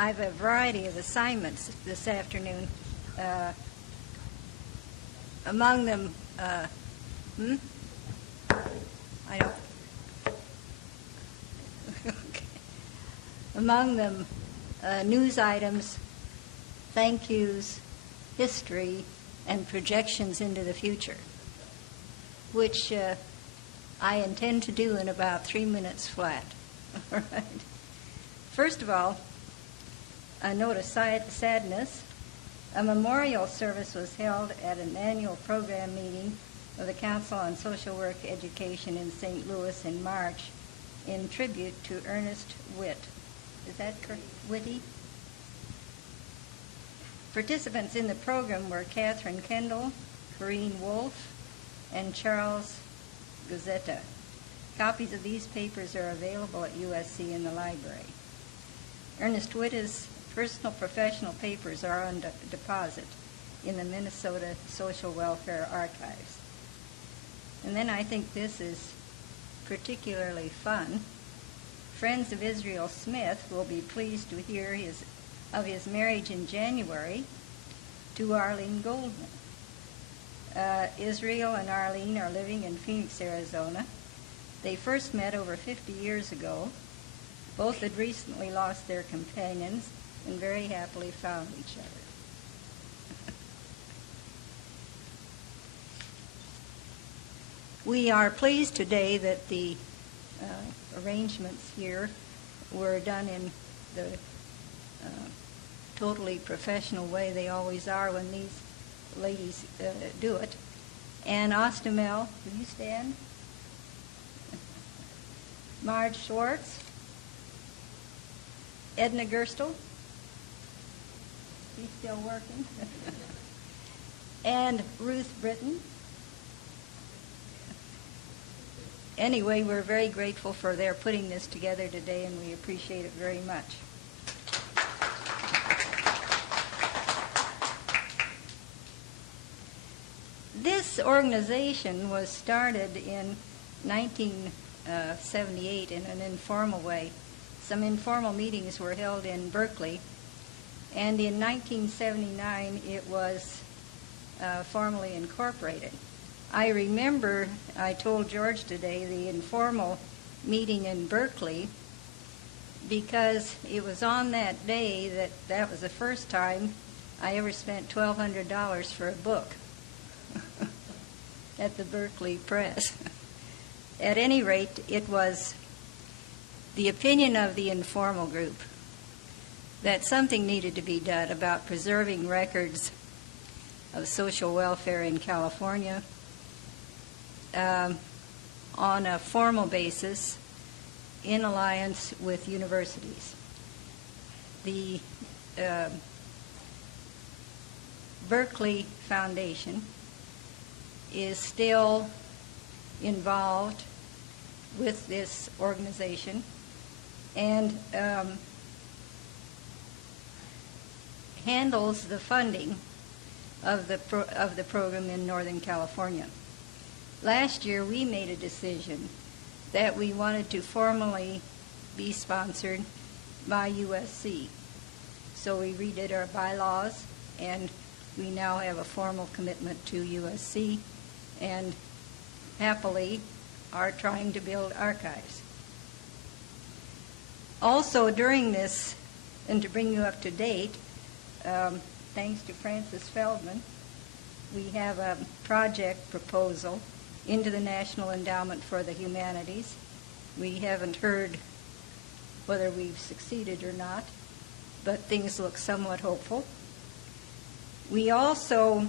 I have a variety of assignments this afternoon. Among them, I don't. Okay. Among them, news items, thank yous, history, and projections into the future, which I intend to do in about 3 minutes flat. All right. First of all, a note of sadness. A memorial service was held at an annual program meeting of the Council on Social Work Education in St. Louis in March in tribute to Ernest Witt. Is that correct? Whitty? Participants in the program were Catherine Kendall, Corrine Wolfe, and Charles Gazzetta. Copies of these papers are available at USC in the library. Ernest Witt's personal professional papers are on deposit in the Minnesota Social Welfare Archives. And then I think this is particularly fun. Friends of Israel Smith will be pleased to hear of his marriage in January to Arlene Goldman. Israel and Arlene are living in Phoenix, Arizona. They first met over 50 years ago. Both had recently lost their companions and very happily found each other. We are pleased today that the arrangements here were done in the totally professional way they always are when these ladies do it. And Ostamel, will you stand? Marge Schwartz, Edna Gerstel, he's still working, and Ruth Britton. Anyway, we're very grateful for their putting this together today, and we appreciate it very much. This organization was started in 1978 in an informal way. Some informal meetings were held in Berkeley, and in 1979 it was formally incorporated. I remember, I told George today, the informal meeting in Berkeley, because it was on that day that was the first time I ever spent $1,200 for a book at the Berkeley Press. At any rate, it was the opinion of the informal group that something needed to be done about preserving records of social welfare in California on a formal basis in alliance with universities. The Berkeley Foundation is still involved with this organization and handles the funding of the program in Northern California. Last year, we made a decision that we wanted to formally be sponsored by USC. So we redid our bylaws, and we now have a formal commitment to USC, and happily are trying to build archives. Also, during this, and to bring you up to date, thanks to Francis Feldman, we have a project proposal into the National Endowment for the Humanities. We haven't heard whether we've succeeded or not, but things look somewhat hopeful. We also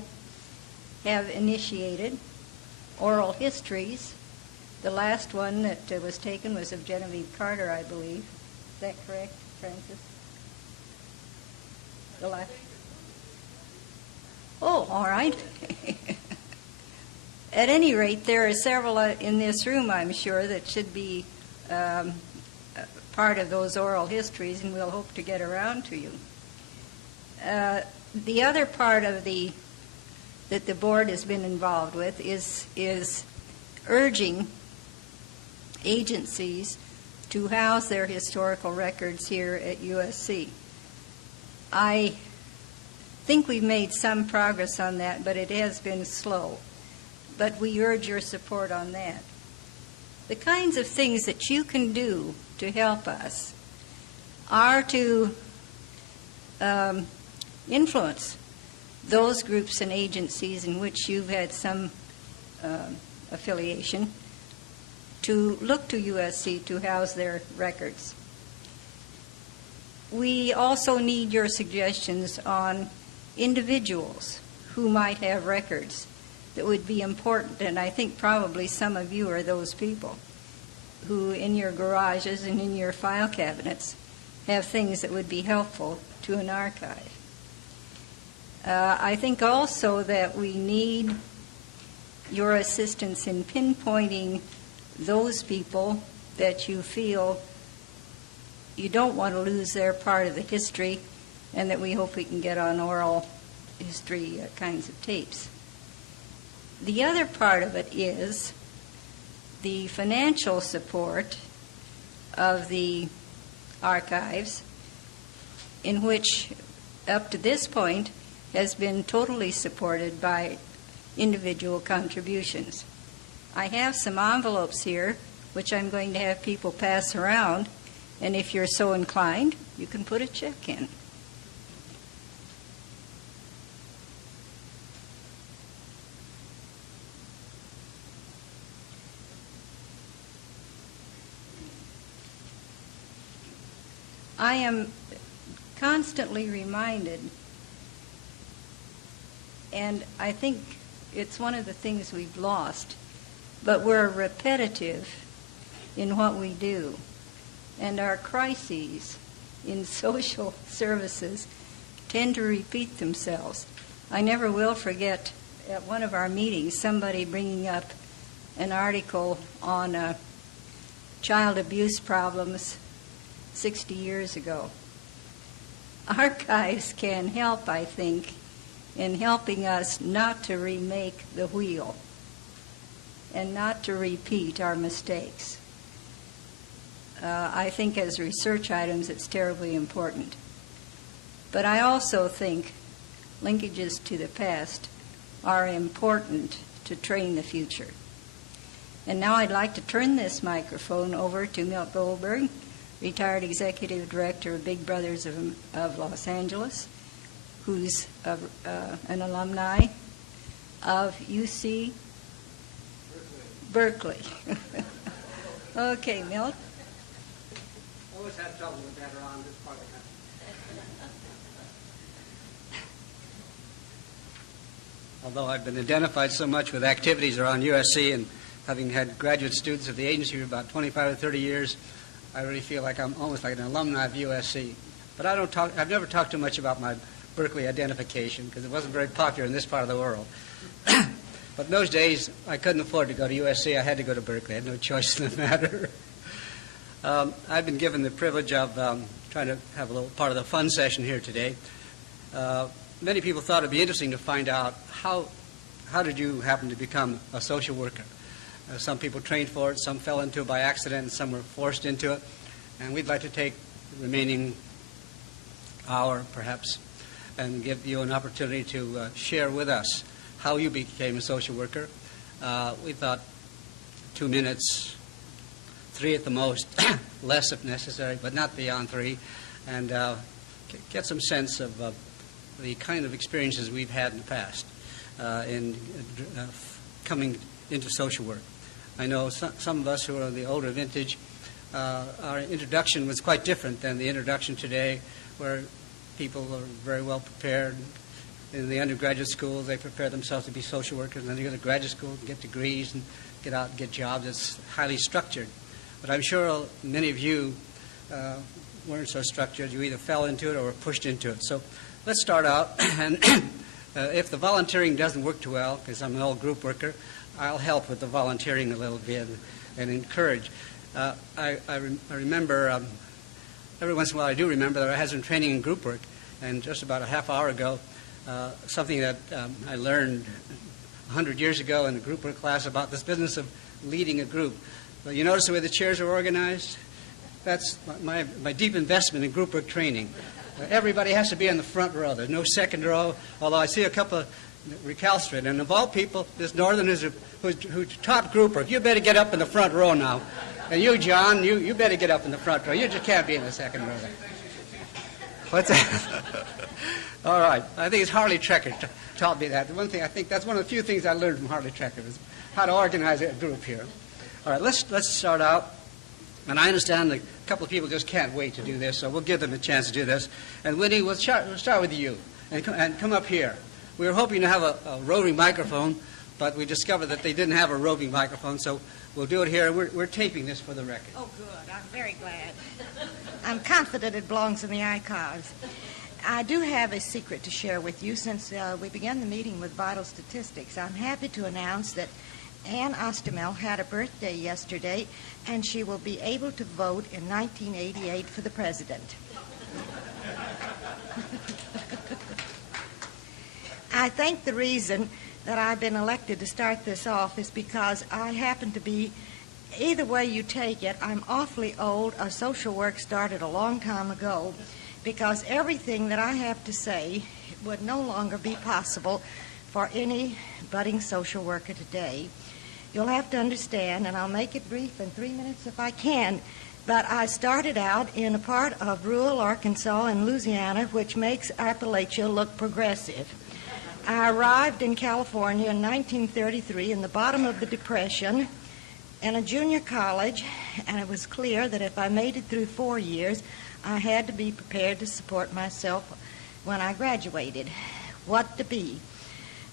have initiated oral histories. The last one that was taken was of Genevieve Carter, I believe. Is that correct, Francis? The last. Oh, all right. At any rate, there are several in this room, I'm sure, that should be part of those oral histories, and we'll hope to get around to you. The other part of that the board has been involved with is urging agencies to house their historical records here at USC. I think we've made some progress on that, but it has been slow. But we urge your support on that. The kinds of things that you can do to help us are to influence those groups and agencies in which you've had some affiliation to look to USC to house their records. We also need your suggestions on individuals who might have records that would be important, and I think probably some of you are those people who in your garages and in your file cabinets have things that would be helpful to an archive. I think also that we need your assistance in pinpointing those people that you feel you don't want to lose their part of the history, and that we hope we can get on oral history kinds of tapes. The other part of it is the financial support of the archives, in which up to this point has been totally supported by individual contributions. I have some envelopes here which I'm going to have people pass around, and if you're so inclined, you can put a check in. I am constantly reminded, and I think it's one of the things we've lost, but we're repetitive in what we do. And our crises in social services tend to repeat themselves. I never will forget at one of our meetings somebody bringing up an article on child abuse problems 60 years ago. Archives can help, I think, in helping us not to remake the wheel and not to repeat our mistakes. I think as research items it's terribly important. But I also think linkages to the past are important to train the future. And now I'd like to turn this microphone over to Milt Goldberg, retired executive director of Big Brothers of Los Angeles, who's an alumni of UC Berkeley. Okay, Milt. Always had trouble with that around this part of the country. Although I've been identified so much with activities around USC and having had graduate students of the agency for about 25 or 30 years, I really feel like I'm almost like an alumni of USC. But I've never talked too much about my Berkeley identification because it wasn't very popular in this part of the world. But in those days, I couldn't afford to go to USC. I had to go to Berkeley. I had no choice in the matter. I've been given the privilege of trying to have a little part of the fun session here today. Many people thought it would be interesting to find out how did you happen to become a social worker. Some people trained for it, some fell into it by accident, and some were forced into it. And we'd like to take the remaining hour, perhaps, and give you an opportunity to share with us how you became a social worker. We thought 2 minutes, 3 at the most, less if necessary, but not beyond 3, and get some sense of the kind of experiences we've had in the past in coming into social work. I know some of us who are the older vintage, our introduction was quite different than the introduction today, where people are very well prepared. In the undergraduate schools, they prepare themselves to be social workers, and then they go to graduate school and get degrees and get out and get jobs. It's highly structured. But I'm sure many of you weren't so structured. You either fell into it or were pushed into it. So let's start out. And if the volunteering doesn't work too well, because I'm an old group worker, I'll help with the volunteering a little bit and encourage. I remember, every once in a while I do remember that I had some training in group work. And just about a half hour ago, something that I learned 100 years ago in a group work class about this business of leading a group. Well, you notice the way the chairs are organized? That's my deep investment in group work training. Everybody has to be in the front row. There's no second row, although I see a couple of recalcitrant. And of all people, this Northerners who's top grouper, you better get up in the front row now. And you, John, you better get up in the front row. You just can't be in the second row. What's that? All right. I think it's Harley Trecker taught me that. The one thing I think that's one of the few things I learned from Harley Trecker is how to organize a group here. All right. Let's start out. And I understand that a couple of people just can't wait to do this, so we'll give them a chance to do this. And Winnie, we'll start with you and come up here. We were hoping to have a roving microphone, but we discovered that they didn't have a roving microphone, so we'll do it here. We're taping this for the record. Oh, good. I'm very glad. I'm confident it belongs in the archives. I do have a secret to share with you since we began the meeting with vital statistics. I'm happy to announce that Ann Ostermel had a birthday yesterday, and she will be able to vote in 1988 for the president. I think the reason that I've been elected to start this off is because I happen to be, either way you take it, I'm awfully old. Our social work started a long time ago, because everything that I have to say would no longer be possible for any budding social worker today. You'll have to understand, and I'll make it brief in 3 minutes if I can, but I started out in a part of rural Arkansas and Louisiana which makes Appalachia look progressive. I arrived in California in 1933 in the bottom of the Depression in a junior college, and it was clear that if I made it through 4 years, I had to be prepared to support myself when I graduated. What to be?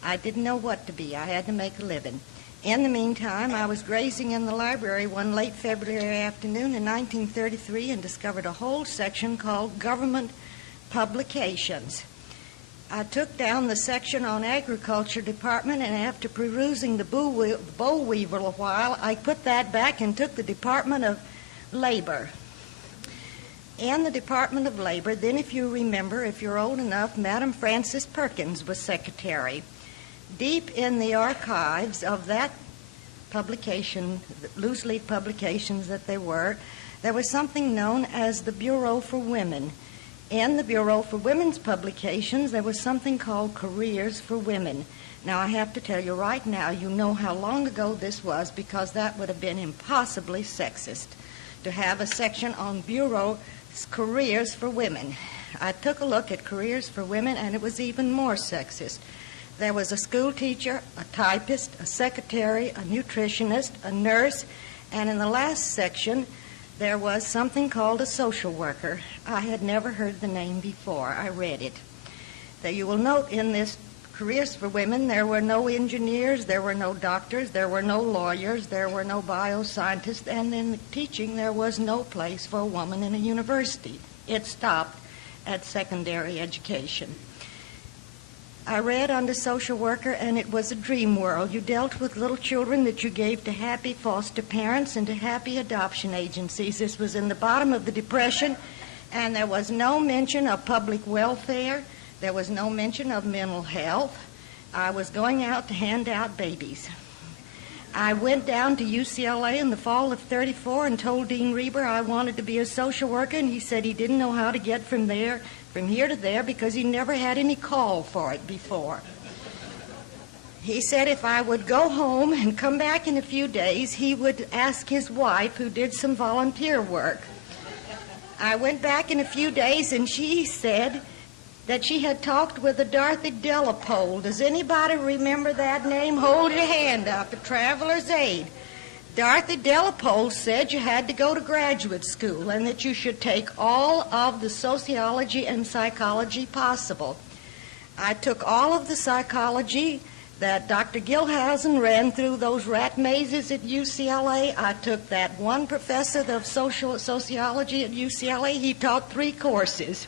I didn't know what to be. I had to make a living. In the meantime, I was grazing in the library one late February afternoon in 1933 and discovered a whole section called Government Publications. I took down the section on Agriculture Department, and after perusing the boll weevil a while, I put that back and took the Department of Labor. In the Department of Labor, then if you remember, if you're old enough, Madam Frances Perkins was secretary. Deep in the archives of that publication, loose-leaf publications that they were, there was something known as the Bureau for Women. In the Bureau for Women's Publications, there was something called Careers for Women. Now, I have to tell you right now, you know how long ago this was, because that would have been impossibly sexist to have a section on Bureau Careers for Women. I took a look at Careers for Women, and it was even more sexist. There was a school teacher, a typist, a secretary, a nutritionist, a nurse, and in the last section, there was something called a social worker. I had never heard the name before. I read it. Now, you will note in this Careers for Women, there were no engineers, there were no doctors, there were no lawyers, there were no bioscientists, and in the teaching, there was no place for a woman in a university. It stopped at secondary education. I read under social worker, and it was a dream world. You dealt with little children that you gave to happy foster parents and to happy adoption agencies. This was in the bottom of the Depression, and there was no mention of public welfare. There was no mention of mental health. I was going out to hand out babies. I went down to UCLA in the fall of '34 and told Dean Reber I wanted to be a social worker, and he said he didn't know how to get from here to there, because he never had any call for it before. He said if I would go home and come back in a few days, he would ask his wife, who did some volunteer work. I went back in a few days, and she said that she had talked with a Dorothy Delapole. Does anybody remember that name? Hold your hand up, a traveler's aid. Dorothy Delapole said you had to go to graduate school and that you should take all of the sociology and psychology possible. I took all of the psychology that Dr. Gilhausen ran through those rat mazes at UCLA. I took that one professor of sociology at UCLA. He taught 3 courses.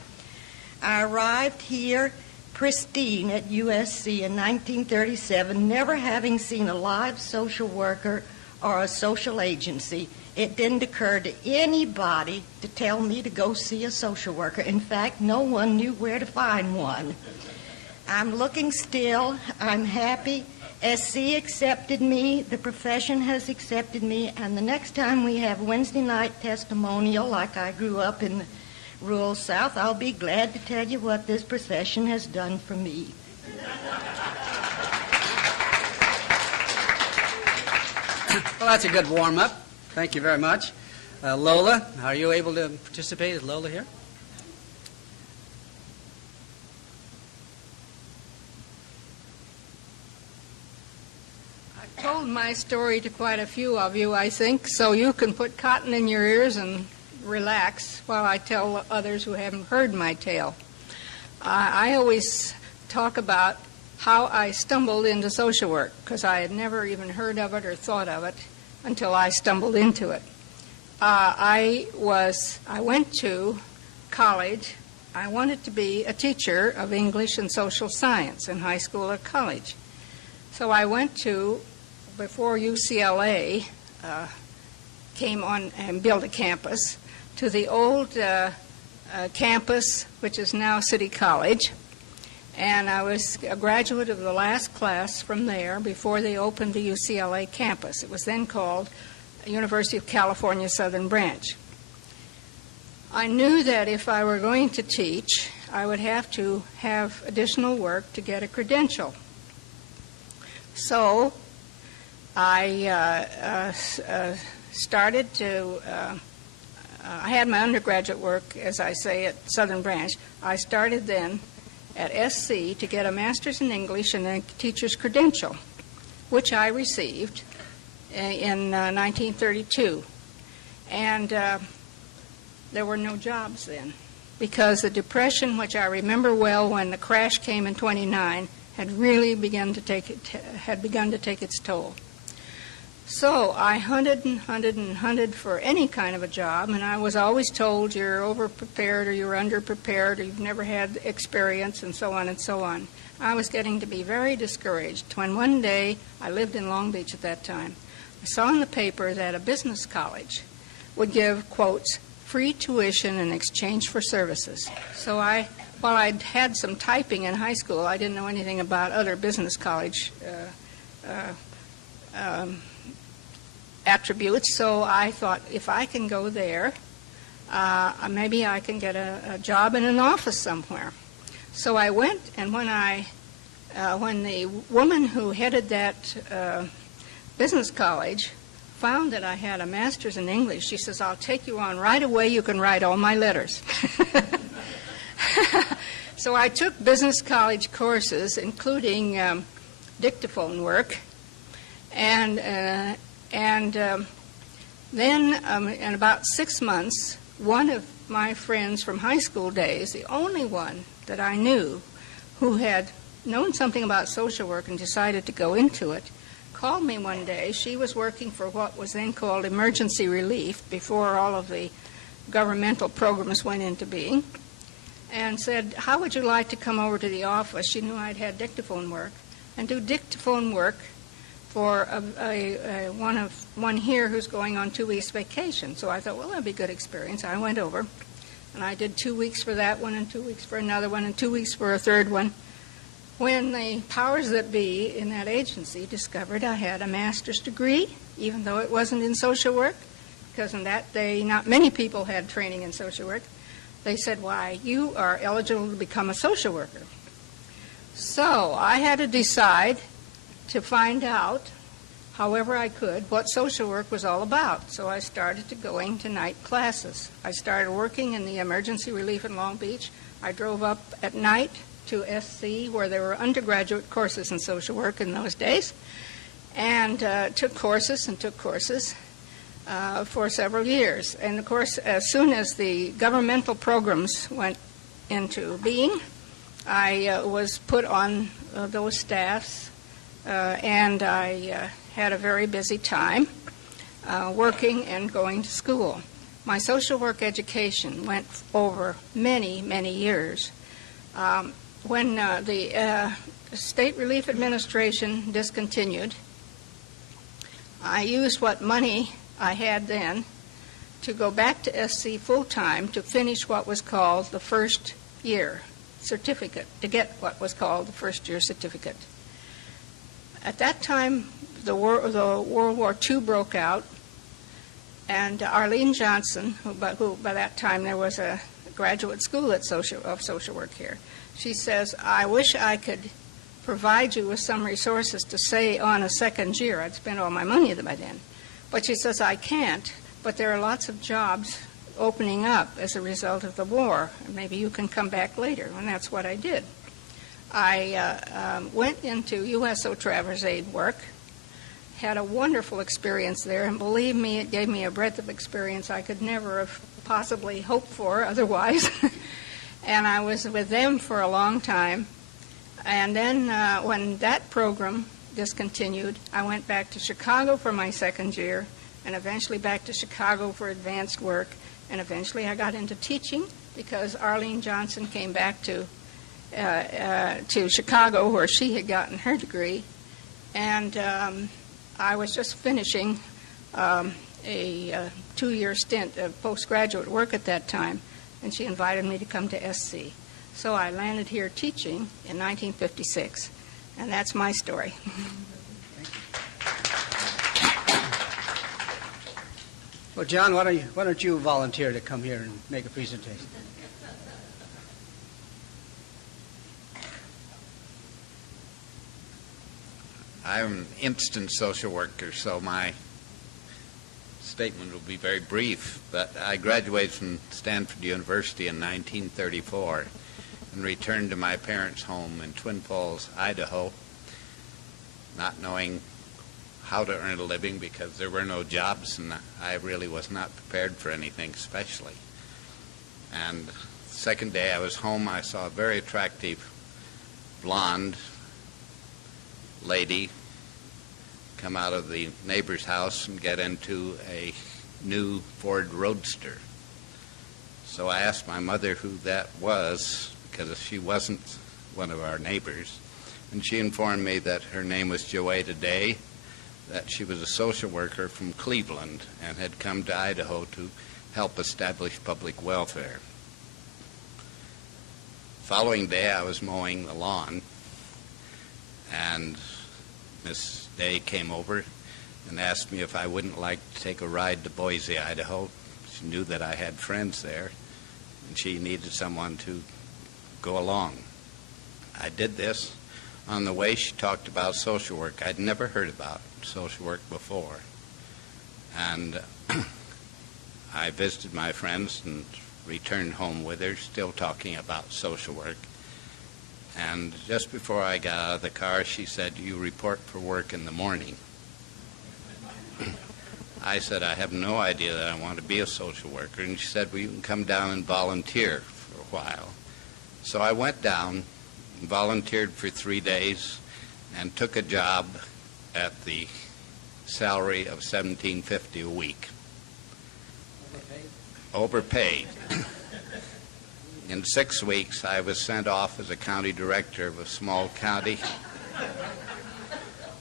I arrived here pristine at USC in 1937, never having seen a live social worker or a social agency. It didn't occur to anybody to tell me to go see a social worker. In fact, no one knew where to find one. I'm looking still. I'm happy. SC accepted me. The profession has accepted me. And the next time we have Wednesday night testimonial, like I grew up in the rural South, I'll be glad to tell you what this procession has done for me. Well, that's a good warm-up. Thank you very much. Lola, are you able to participate? Is Lola here? I've told my story to quite a few of you, I think, so you can put cotton in your ears and relax while I tell others who haven't heard my tale. I always talk about how I stumbled into social work, because I had never even heard of it or thought of it until I stumbled into it. I went to college. I wanted to be a teacher of English and social science in high school or college. So I went to, before UCLA came on and built a campus, to the old campus, which is now City College. And I was a graduate of the last class from there before they opened the UCLA campus. It was then called University of California Southern Branch. I knew that if I were going to teach, I would have to have additional work to get a credential. So I started to, I had my undergraduate work, as I say, at Southern Branch. I started then at SC to get a master's in English and a teacher's credential, which I received in 1932. And there were no jobs then, because the Depression, which I remember well when the crash came in '29, had really begun to take its toll. So I hunted and hunted and hunted for any kind of a job, and I was always told you're overprepared or you're underprepared or you've never had experience and so on and so on. I was getting to be very discouraged when one day, I lived in Long Beach at that time, I saw in the paper that a business college would give, quotes, free tuition in exchange for services. So while I'd had some typing in high school, I didn't know anything about other business college attributes, so I thought, if I can go there, maybe I can get a job in an office somewhere. So I went, and when the woman who headed that business college found that I had a master's in English, she says, I'll take you on right away, you can write all my letters. So I took business college courses, including dictaphone work, and then in about 6 months, one of my friends from high school days, the only one that I knew who had known something about social work and decided to go into it, called me one day. She was working for what was then called emergency relief before all of the governmental programs went into being, and said, how would you like to come over to the office? She knew I'd had dictaphone work, and do dictaphone work for one here who's going on 2 weeks vacation. So I thought, well, that'd be a good experience. I went over, and I did 2 weeks for that one, and 2 weeks for another one, and 2 weeks for a third one. When the powers that be in that agency discovered I had a master's degree, even though it wasn't in social work, because in that day not many people had training in social work, they said, why, you are eligible to become a social worker. So I had to decide to find out, however I could, what social work was all about. So I started to going to night classes. I started working in the emergency relief in Long Beach. I drove up at night to SC, where there were undergraduate courses in social work in those days, and took courses for several years. And of course, as soon as the governmental programs went into being, I was put on those staffs, and I had a very busy time working and going to school. My social work education went over many, many years. When the State Relief Administration discontinued, I used what money I had then to go back to SC full-time to finish what was called the first year certificate, to get what was called the first year certificate. At that time, the World War II broke out, and Arlene Johnson, who by that time there was a graduate school of social work here. She says, I wish I could provide you with some resources to say on a second year. I'd spent all my money by then. But she says, I can't, but there are lots of jobs opening up as a result of the war. And maybe you can come back later. And that's what I did. I went into USO Traverse Aid work, had a wonderful experience there, and believe me, it gave me a breadth of experience I could never have possibly hoped for otherwise. And I was with them for a long time. And then when that program discontinued, I went back to Chicago for my second year, and eventually back to Chicago for advanced work. And eventually I got into teaching because Arlene Johnson came back to Chicago, where she had gotten her degree. And I was just finishing a 2-year stint of postgraduate work at that time, and she invited me to come to SC. So I landed here teaching in 1956, and that's my story. Well, John, why don't you volunteer to come here and make a presentation? I'm an instant social worker, so my statement will be very brief. But I graduated from Stanford University in 1934 and returned to my parents' home in Twin Falls, Idaho, not knowing how to earn a living because there were no jobs, and I really was not prepared for anything especially. And the second day I was home, I saw a very attractive blonde lady come out of the neighbor's house and get into a new Ford Roadster. So I asked my mother who that was, because she wasn't one of our neighbors, and she informed me that her name was Joetta Day, that she was a social worker from Cleveland and had come to Idaho to help establish public welfare. Following day, I was mowing the lawn, and Miss Day came over and asked me if I wouldn't like to take a ride to Boise, Idaho. She knew that I had friends there, and she needed someone to go along. I did this. On the way, she talked about social work. I'd never heard about social work before. And I visited my friends and returned home with her, still talking about social work. And just before I got out of the car, she said, "You report for work in the morning." I said, "I have no idea that I want to be a social worker." And she said, "Well, you can come down and volunteer for a while." So I went down and volunteered for 3 days and took a job at the salary of $17.50 a week. Overpaid. In 6 weeks, I was sent off as a county director of a small county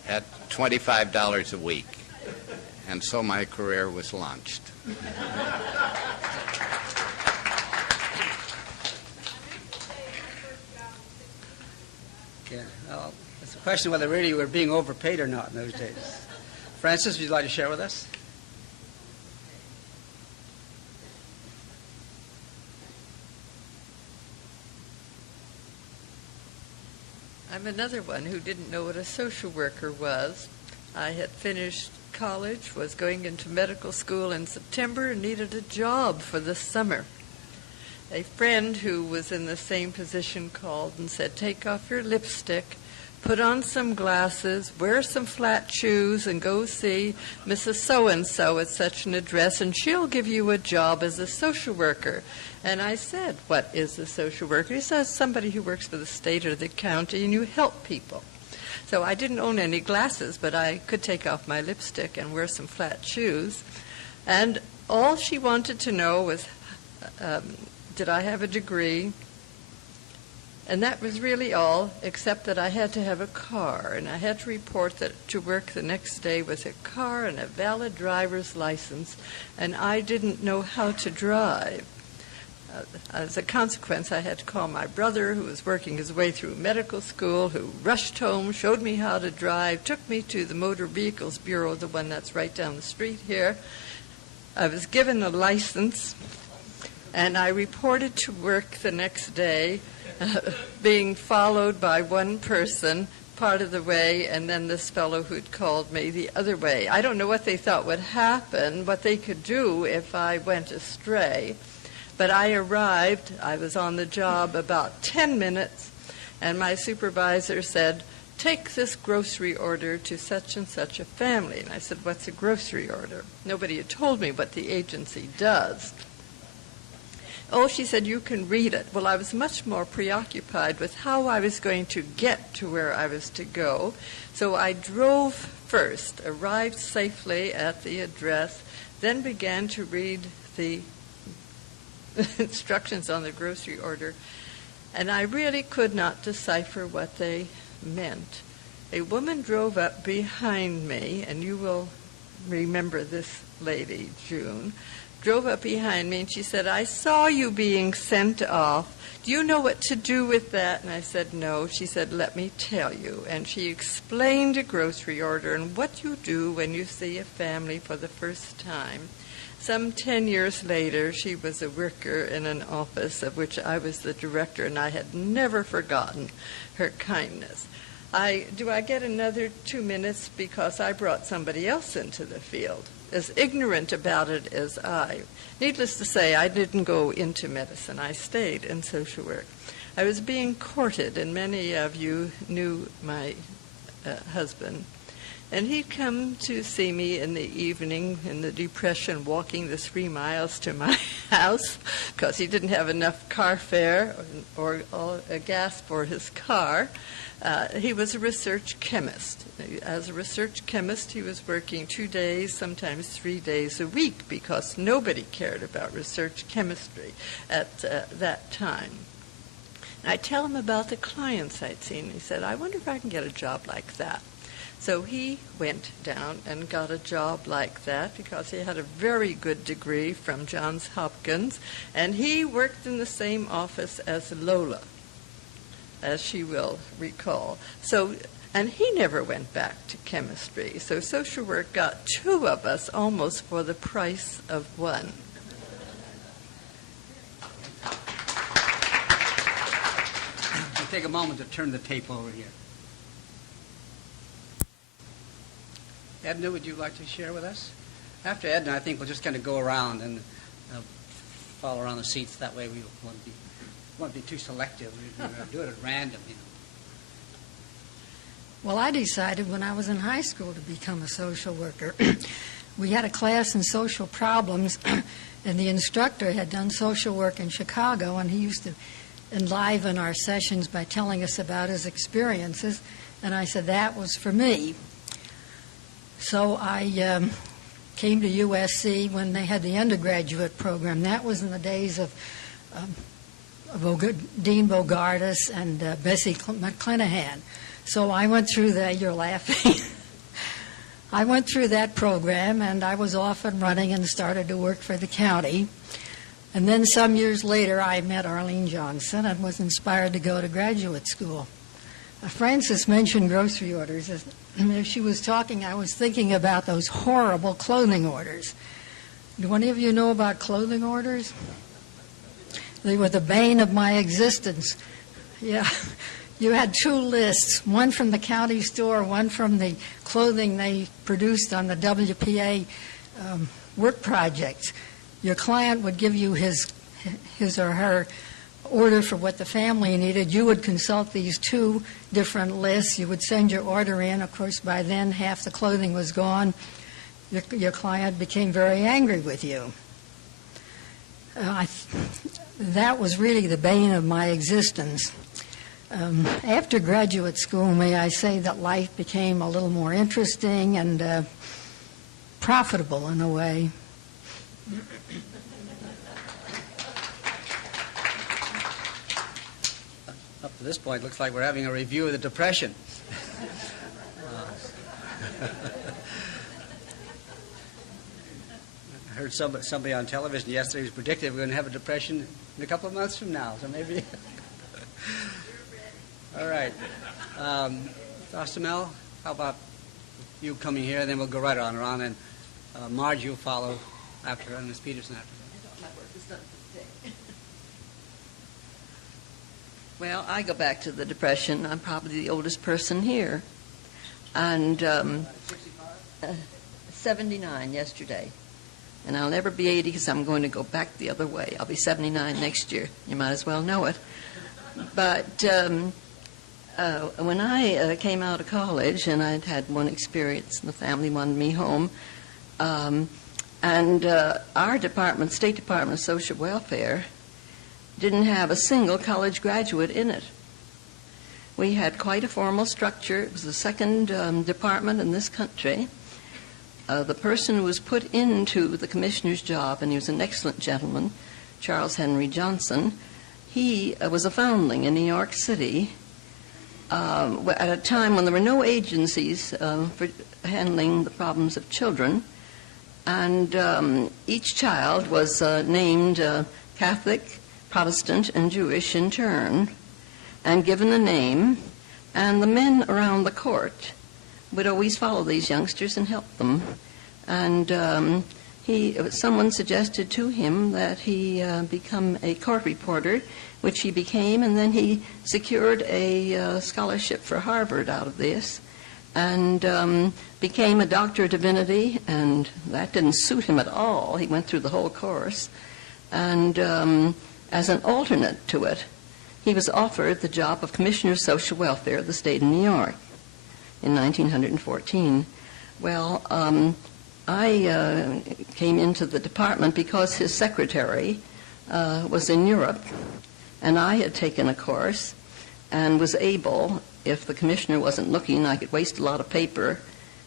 at $25 a week. And so my career was launched. Yeah, well, it's a question whether really you were being overpaid or not in those days. Francis, would you like to share with us? I'm another one who didn't know what a social worker was. I had finished college, was going into medical school in September, and needed a job for the summer. A friend who was in the same position called and said, "Take off your lipstick, put on some glasses, wear some flat shoes, and go see Mrs. So-and-so at such an address, and she'll give you a job as a social worker." And I said, "What is a social worker?" He says, "Somebody who works for the state or the county, and you help people." So I didn't own any glasses, but I could take off my lipstick and wear some flat shoes. And all she wanted to know was, did I have a degree? And that was really all, except that I had to have a car, and I had to report that to work the next day with a car and a valid driver's license, and I didn't know how to drive. As a consequence, I had to call my brother, who was working his way through medical school, who rushed home, showed me how to drive, took me to the Motor Vehicles Bureau, the one that's right down the street here. I was given a license, And I reported to work the next day, being followed by one person part of the way, and then this fellow who'd called me the other way. I don't know what they thought would happen, what they could do if I went astray. But I arrived, I was on the job about 10 minutes, and my supervisor said, "Take this grocery order to such and such a family." And I said, "What's a grocery order?" Nobody had told me what the agency does. "Oh," she said, "you can read it." Well, I was much more preoccupied with how I was going to get to where I was to go. So I drove first, arrived safely at the address, then began to read the instructions on the grocery order, and I really could not decipher what they meant. A woman drove up behind me, and you will remember this lady, June, drove up behind me, and she said, "I saw you being sent off. Do you know what to do with that?" And I said, "No." She said, "Let me tell you." And she explained a grocery order and what you do when you see a family for the first time. Some 10 years later, she was a worker in an office of which I was the director, and I had never forgotten her kindness. Do I get another 2 minutes because I brought somebody else into the field, as ignorant about it as I. Needless to say, I didn't go into medicine. I stayed in social work. I was being courted, and many of you knew my husband. And he'd come to see me in the evening in the Depression, walking the 3 miles to my house because he didn't have enough car fare or gas for his car. He was a research chemist. As a research chemist, he was working 2 days, sometimes 3 days a week, because nobody cared about research chemistry at that time. And I tell him about the clients I'd seen. He said, "I wonder if I can get a job like that." So he went down and got a job like that because he had a very good degree from Johns Hopkins, and he worked in the same office as Lola, as she will recall. And he never went back to chemistry. So social work got 2 of us almost for the price of 1. I'll take a moment to turn the tape over here. Edna, would you like to share with us? After Edna, I think we'll just kind of go around and follow around the seats. That way we won't be too selective. We'll do it at random, you know. Well, I decided when I was in high school to become a social worker. We had a class in social problems, and the instructor had done social work in Chicago, and he used to enliven our sessions by telling us about his experiences, and I said that was for me. So I came to USC when they had the undergraduate program. That was in the days of Dean Bogardus and Bessie McClanahan. So I went through that. You're laughing. I went through that program, and I was off and running and started to work for the county. And then some years later, I met Arlene Johnson and was inspired to go to graduate school. Frances mentioned grocery orders. As she was talking, I was thinking about those horrible clothing orders. Do any of you know about clothing orders? They were the bane of my existence. Yeah. You had 2 lists, one from the county store, one from the clothing they produced on the WPA work projects. Your client would give you his or her order for what the family needed. You would consult these 2 different lists. You would send your order in. Of course, by then, half the clothing was gone. Your client became very angry with you. That was really the bane of my existence. After graduate school, may I say that life became a little more interesting and profitable in a way. Up to this point, looks like we're having a review of the Depression. I heard somebody on television yesterday was predicted we're going to have a depression in a couple of months from now, so maybe. All right. Mel, how about you coming here, and then we'll go right on, and Marge, you'll follow after, and Ms. Peterson after that. My work is done for the day. Well, I go back to the Depression. I'm probably the oldest person here. And 79 yesterday. And I'll never be 80 because I'm going to go back the other way. I'll be 79 next year. You might as well know it. But when I came out of college, and I'd had one experience, and the family wanted me home, and our department, State Department of Social Welfare, didn't have a single college graduate in it. We had quite a formal structure. It was the second department in this country. The person who was put into the commissioner's job, and he was an excellent gentleman, Charles Henry Johnson, he was a foundling in New York City at a time when there were no agencies for handling the problems of children, and each child was named Catholic, Protestant, and Jewish in turn, and given a name, and the men around the court would always follow these youngsters and help them. And someone suggested to him that he become a court reporter, which he became, and then he secured a scholarship for Harvard out of this, and became a Doctor of Divinity, and that didn't suit him at all. He went through the whole course, and as an alternate to it, he was offered the job of Commissioner of Social Welfare of the state of New York in 1914. Well, I came into the department because his secretary was in Europe, and I had taken a course and was able, if the commissioner wasn't looking, I could waste a lot of paper,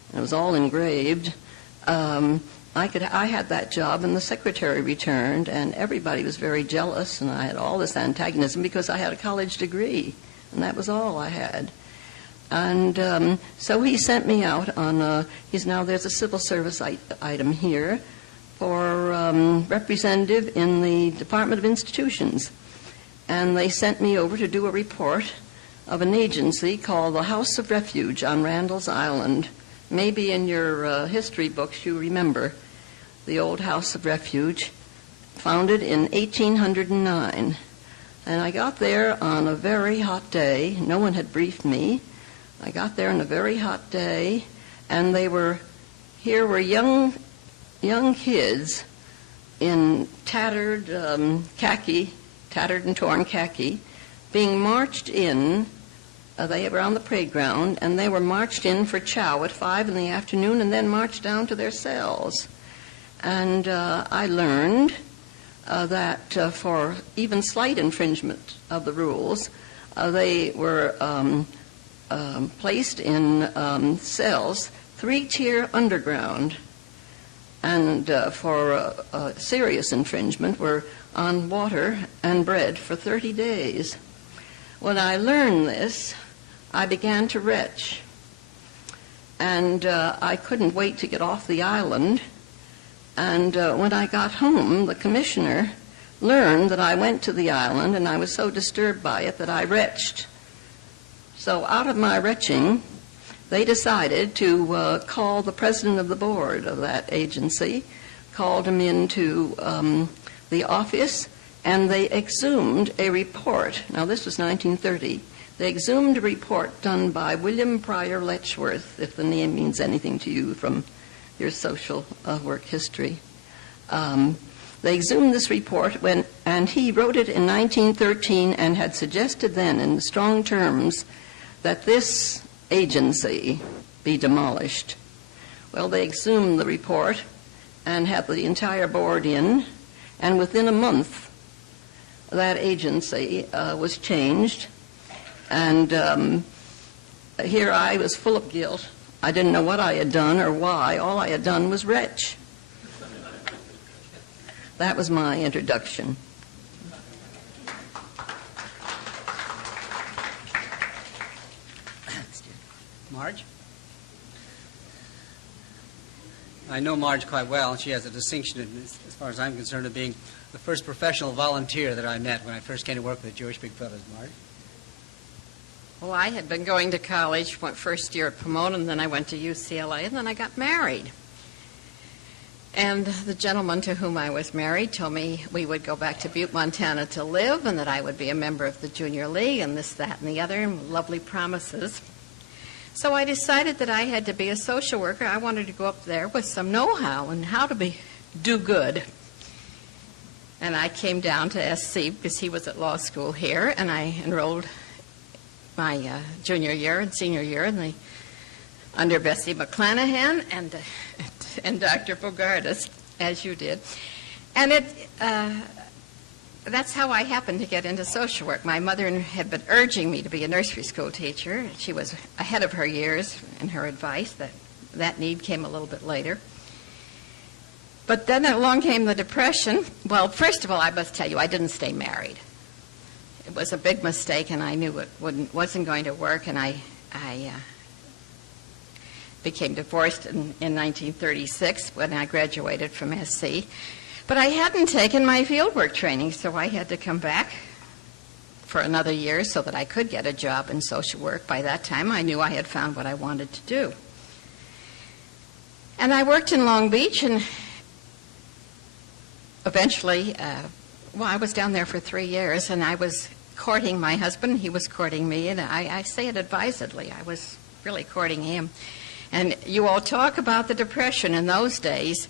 and it was all engraved. I had that job, and the secretary returned, and everybody was very jealous, and I had all this antagonism because I had a college degree, and that was all I had. And so he sent me out on there's a civil service item here for representative in the Department of Institutions. And they sent me over to do a report of an agency called the House of Refuge on Randall's Island. Maybe in your history books you remember the old House of Refuge, founded in 1809. And I got there on a very hot day. No one had briefed me. I got there on a very hot day, and here were young kids in tattered and torn khaki, being marched in. They were on the parade, and they were marched in for chow at 5 in the afternoon, and then marched down to their cells. And I learned that for even slight infringement of the rules, they were placed in cells 3-tier underground, and for serious infringement were on water and bread for 30 days. When I learned this, I began to retch, and I couldn't wait to get off the island. And when I got home, the commissioner learned that I went to the island, and I was so disturbed by it that I retched. So out of my retching, they decided to call the president of the board of that agency, called him into the office, and they exhumed a report. Now, this was 1930. They exhumed a report done by William Pryor Letchworth, if the name means anything to you from your social work history. They exhumed this report, and he wrote it in 1913 and had suggested then in strong terms that this agency be demolished. Well, they exhumed the report and had the entire board in, and within a month that agency was changed, and here I was full of guilt. I didn't know what I had done or why. All I had done was retch. That was my introduction. Marge? I know Marge quite well. She has a distinction, as far as I'm concerned, of being the first professional volunteer that I met when I first came to work with the Jewish Big Fellows. Marge? Well, I had been going to college, went first year at Pomona, and then I went to UCLA, and then I got married. And the gentleman to whom I was married told me we would go back to Butte, Montana to live, and that I would be a member of the Junior League, and this, that, and the other, and lovely promises. So I decided that I had to be a social worker. I wanted to go up there with some know-how and how to do good. And I came down to SC because he was at law school here, and I enrolled my junior year and senior year under Bessie McClanahan and Dr. Bogardus, as you did. And that's how I happened to get into social work. My mother had been urging me to be a nursery school teacher. She was ahead of her years in her advice. That need came a little bit later. But then along came the Depression. Well, first of all, I must tell you, I didn't stay married. It was a big mistake, and I knew it wasn't going to work, and I became divorced in 1936 when I graduated from SC. But I hadn't taken my fieldwork training, so I had to come back for another year so that I could get a job in social work. By that time, I knew I had found what I wanted to do. And I worked in Long Beach, and eventually, I was down there for 3 years, and I was courting my husband. He was courting me, and I say it advisedly. I was really courting him. And you all talk about the Depression in those days.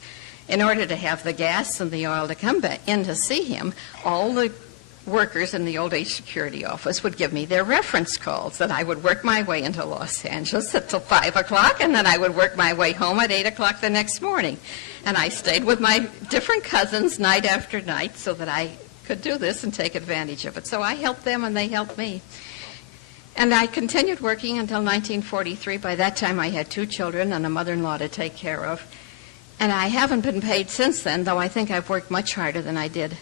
In order to have the gas and the oil to come back in to see him, all the workers in the old age security office would give me their reference calls, that I would work my way into Los Angeles until 5 o'clock, and then I would work my way home at 8 o'clock the next morning. And I stayed with my different cousins night after night so that I could do this and take advantage of it. So I helped them, and they helped me. And I continued working until 1943. By that time, I had 2 children and a mother-in-law to take care of. And I haven't been paid since then, though I think I've worked much harder than I did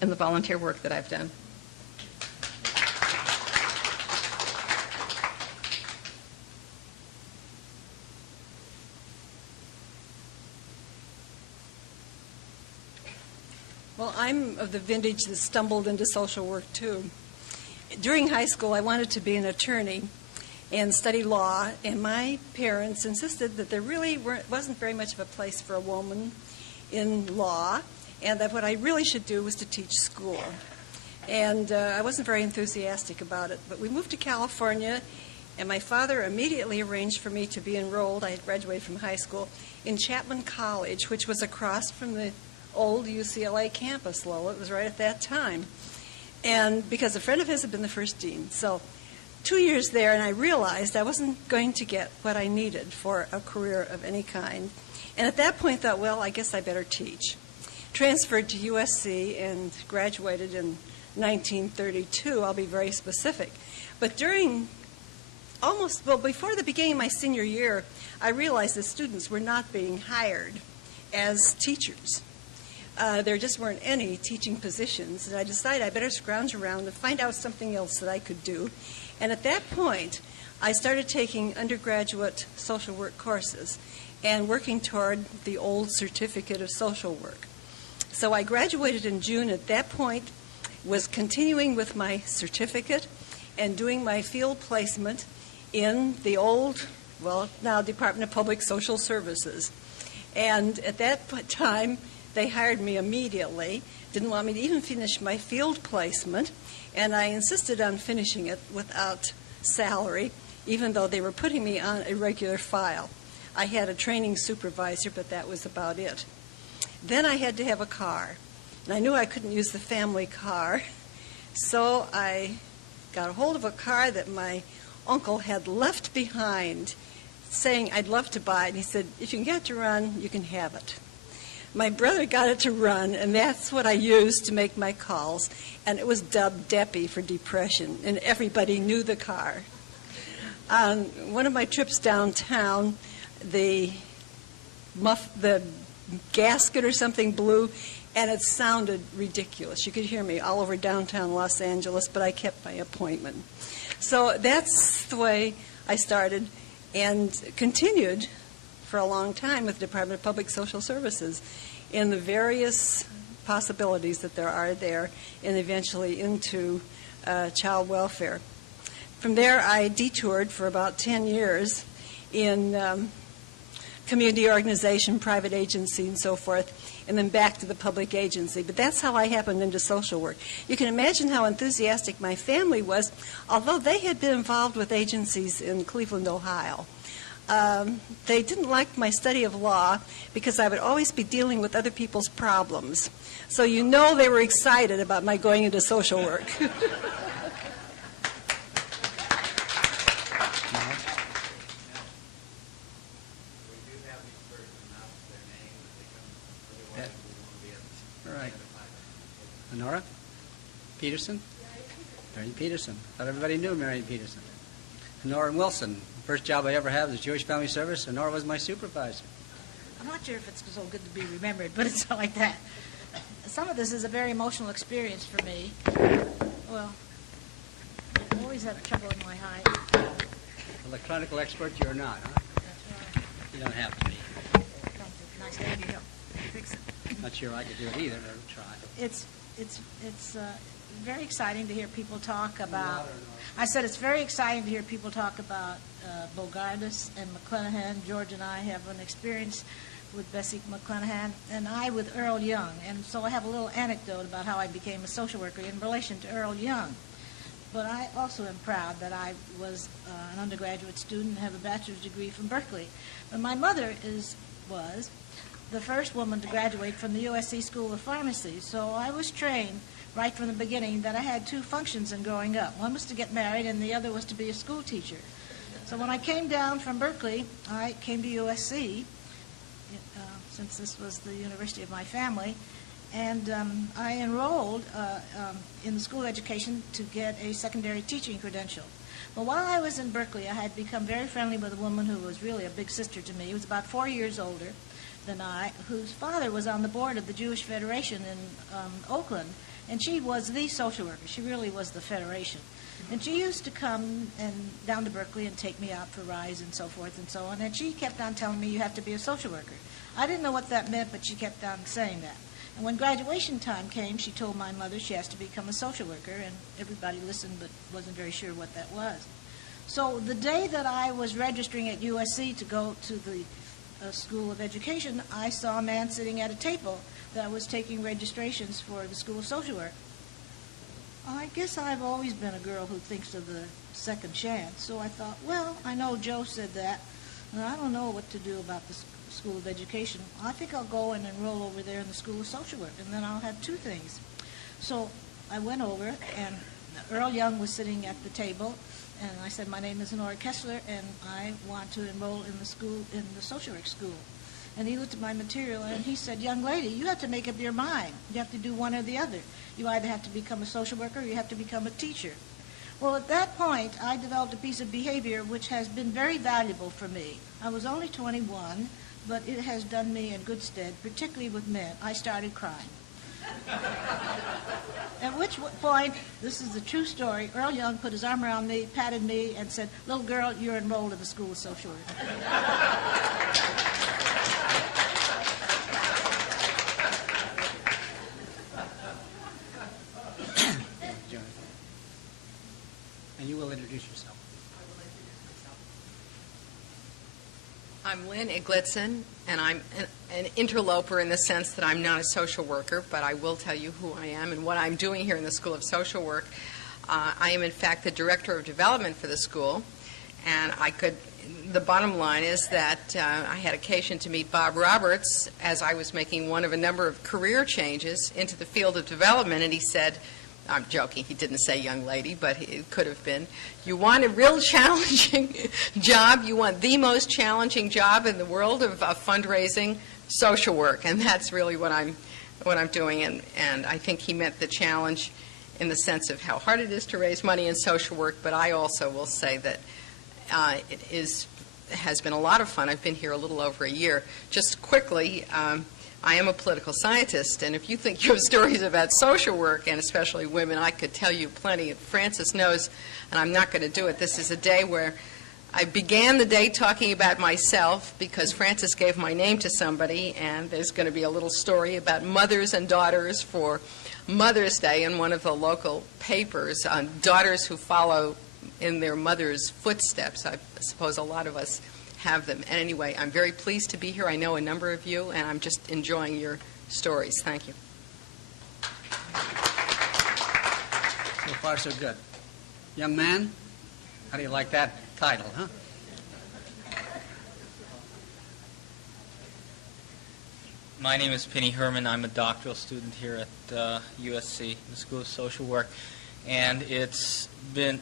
in the volunteer work that I've done. Well, I'm of the vintage that stumbled into social work, too. During high school, I wanted to be an attorney and study law, and my parents insisted that there really wasn't very much of a place for a woman in law, and that what I really should do was to teach school. And I wasn't very enthusiastic about it, but we moved to California, and my father immediately arranged for me to be enrolled, I had graduated from high school, in Chapman College, which was across from the old UCLA campus, Lola. It was right at that time. And because a friend of his had been the first dean. So 2 years there, and I realized I wasn't going to get what I needed for a career of any kind. And at that point thought, well, I guess I better teach. Transferred to USC and graduated in 1932. I'll be very specific. But before the beginning of my senior year, I realized that students were not being hired as teachers. There just weren't any teaching positions, and I decided I better scrounge around and find out something else that I could do. And at that point, I started taking undergraduate social work courses and working toward the old certificate of social work. So I graduated in June. At that point, was continuing with my certificate and doing my field placement in the old, now Department of Public Social Services. And at that time, they hired me immediately, didn't want me to even finish my field placement, and I insisted on finishing it without salary, even though they were putting me on a regular file. I had a training supervisor, but that was about it. Then I had to have a car, and I knew I couldn't use the family car, so I got a hold of a car that my uncle had left behind, saying I'd love to buy it, and he said, if you can get it to run, you can have it. My brother got it to run, and that's what I used to make my calls. And it was dubbed Deppy for depression, and everybody knew the car. On one of my trips downtown, the gasket or something blew, and it sounded ridiculous. You could hear me all over downtown Los Angeles, but I kept my appointment. So that's the way I started and continued for a long time with the Department of Public Social Services in the various possibilities that there are there, and eventually into child welfare. From there, I detoured for about 10 years in community organization, private agency, and so forth, and then back to the public agency. But that's how I happened into social work. You can imagine how enthusiastic my family was, although they had been involved with agencies in Cleveland, Ohio. They didn't like my study of law because I would always be dealing with other people's problems. So you know they were excited about my going into social work. Nora Peterson? Marion Peterson. Thought everybody knew Marion Peterson. Nora Wilson. First job I ever had was Jewish Family Service, and Nora was my supervisor. I'm not sure if it's so good to be remembered, but it's like that. Some of this is a very emotional experience for me. Well, I always have trouble in my height. Electronical expert you're not, huh? That's right. You don't have to be. Thank you. Nice to have you help fix it. Not sure I could do it either, but I'll try. It's very exciting to hear people talk about. I said it's very exciting to hear people talk about Bogardus and McClanahan. George and I have an experience with Bessie McClanahan, and I with Earl Young. And so I have a little anecdote about how I became a social worker in relation to Earl Young. But I also am proud that I was an undergraduate student and have a bachelor's degree from Berkeley. But my mother was the first woman to graduate from the USC School of Pharmacy. So I was trained right from the beginning that I had two functions in growing up. One was to get married, and the other was to be a school teacher. So when I came down from Berkeley, I came to USC, since this was the university of my family, and I enrolled in the school education to get a secondary teaching credential. But while I was in Berkeley, I had become very friendly with a woman who was really a big sister to me, who was about 4 years older than I, whose father was on the board of the Jewish Federation in Oakland, and she was the social worker. She really was the Federation. And she used to come down to Berkeley and take me out for rides and so forth and so on, and she kept on telling me, you have to be a social worker. I didn't know what that meant, but she kept on saying that. And when graduation time came, she told my mother she has to become a social worker, and everybody listened but wasn't very sure what that was. So the day that I was registering at USC to go to the School of Education, I saw a man sitting at a table that was taking registrations for the School of Social Work. I guess I've always been a girl who thinks of the second chance, so I thought, well, I know Joe said that, and I don't know what to do about the School of Education. I think I'll go and enroll over there in the School of Social Work, and then I'll have two things. So I went over, and Earl Young was sitting at the table, and I said, my name is Honora Kessler, and I want to enroll in the school, in the social work school. And he looked at my material, and he said, young lady, you have to make up your mind. You have to do one or the other. You either have to become a social worker or you have to become a teacher. Well, at that point, I developed a piece of behavior which has been very valuable for me. I was only 21, but it has done me in good stead, particularly with men. I started crying. At which point, this is the true story, Earl Young put his arm around me, patted me, and said, little girl, you're enrolled in the School of Social Work. And you will introduce yourself. I'm Lynn Iglitzen, and I'm an interloper in the sense that I'm not a social worker, but I will tell you who I am and what I'm doing here in the School of Social Work. I am, in fact, the Director of Development for the school, and the bottom line is that I had occasion to meet Bob Roberts as I was making one of a number of career changes into the field of development, and he said, I'm joking, he didn't say young lady, but it could have been, you want a real challenging job, you want the most challenging job in the world of fundraising, social work, and that's really what I'm doing, and I think he meant the challenge in the sense of how hard it is to raise money in social work, but I also will say that it has been a lot of fun. I've been here a little over a year. Just quickly, I am a political scientist, and if you think you have stories about social work, and especially women, I could tell you plenty. Frances knows, and I'm not going to do it. This is a day where I began the day talking about myself because Frances gave my name to somebody, and there's going to be a little story about mothers and daughters for Mother's Day in one of the local papers, daughters who follow in their mother's footsteps. I suppose a lot of us have them. And anyway, I'm very pleased to be here. I know a number of you, and I'm just enjoying your stories. Thank you. So far, so good. Young man, how do you like that title, huh? My name is Herman. I'm a doctoral student here at USC, the School of Social Work. And it's been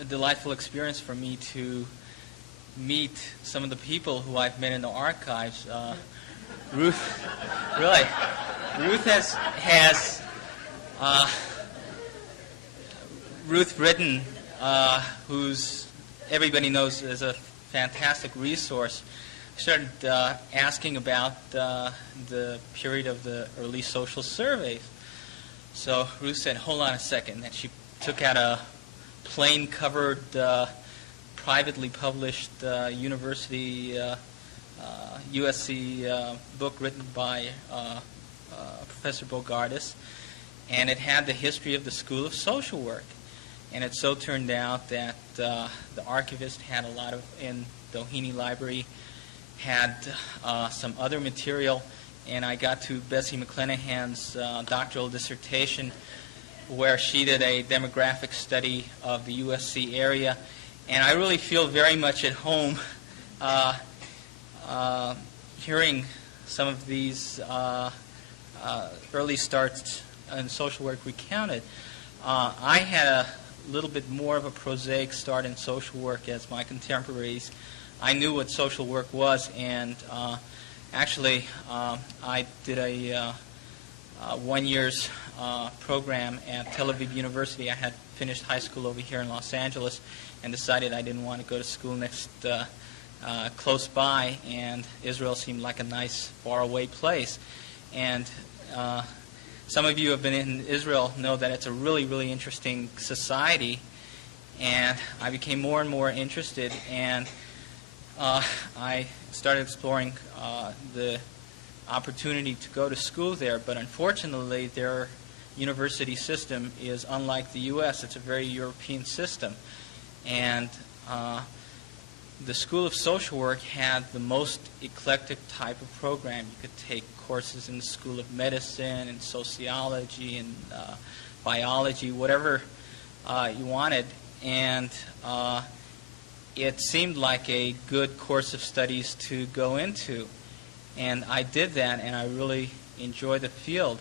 a delightful experience for me to meet some of the people who I've met in the archives. Ruth, really, Ruth has Ruth Britton, who's everybody knows is a fantastic resource. I started asking about the period of the early social surveys. So Ruth said, hold on a second. And she took out a plain-covered, privately published university USC book written by Professor Bogardus, and it had the history of the School of Social Work. And it so turned out that the archivist had a lot of, in Doheny Library, had some other material, and I got to Bessie McClenahan's doctoral dissertation, where she did a demographic study of the USC area, and I really feel very much at home hearing some of these early starts in social work recounted. I had a little bit more of a prosaic start in social work as my contemporaries. I knew what social work was, and actually I did a 1 year's program at Tel Aviv University. I had finished high school over here in Los Angeles and decided I didn't want to go to school next close by, and Israel seemed like a nice faraway place. And some of you who have been in Israel know that it's a really, really interesting society, and I became more and more interested, and I started exploring the opportunity to go to school there, but unfortunately their university system is unlike the U.S. It's a very European system, and the School of Social Work had the most eclectic type of program. You could take courses in the School of Medicine and sociology and biology, whatever you wanted, and it seemed like a good course of studies to go into. And I did that, and I really enjoyed the field.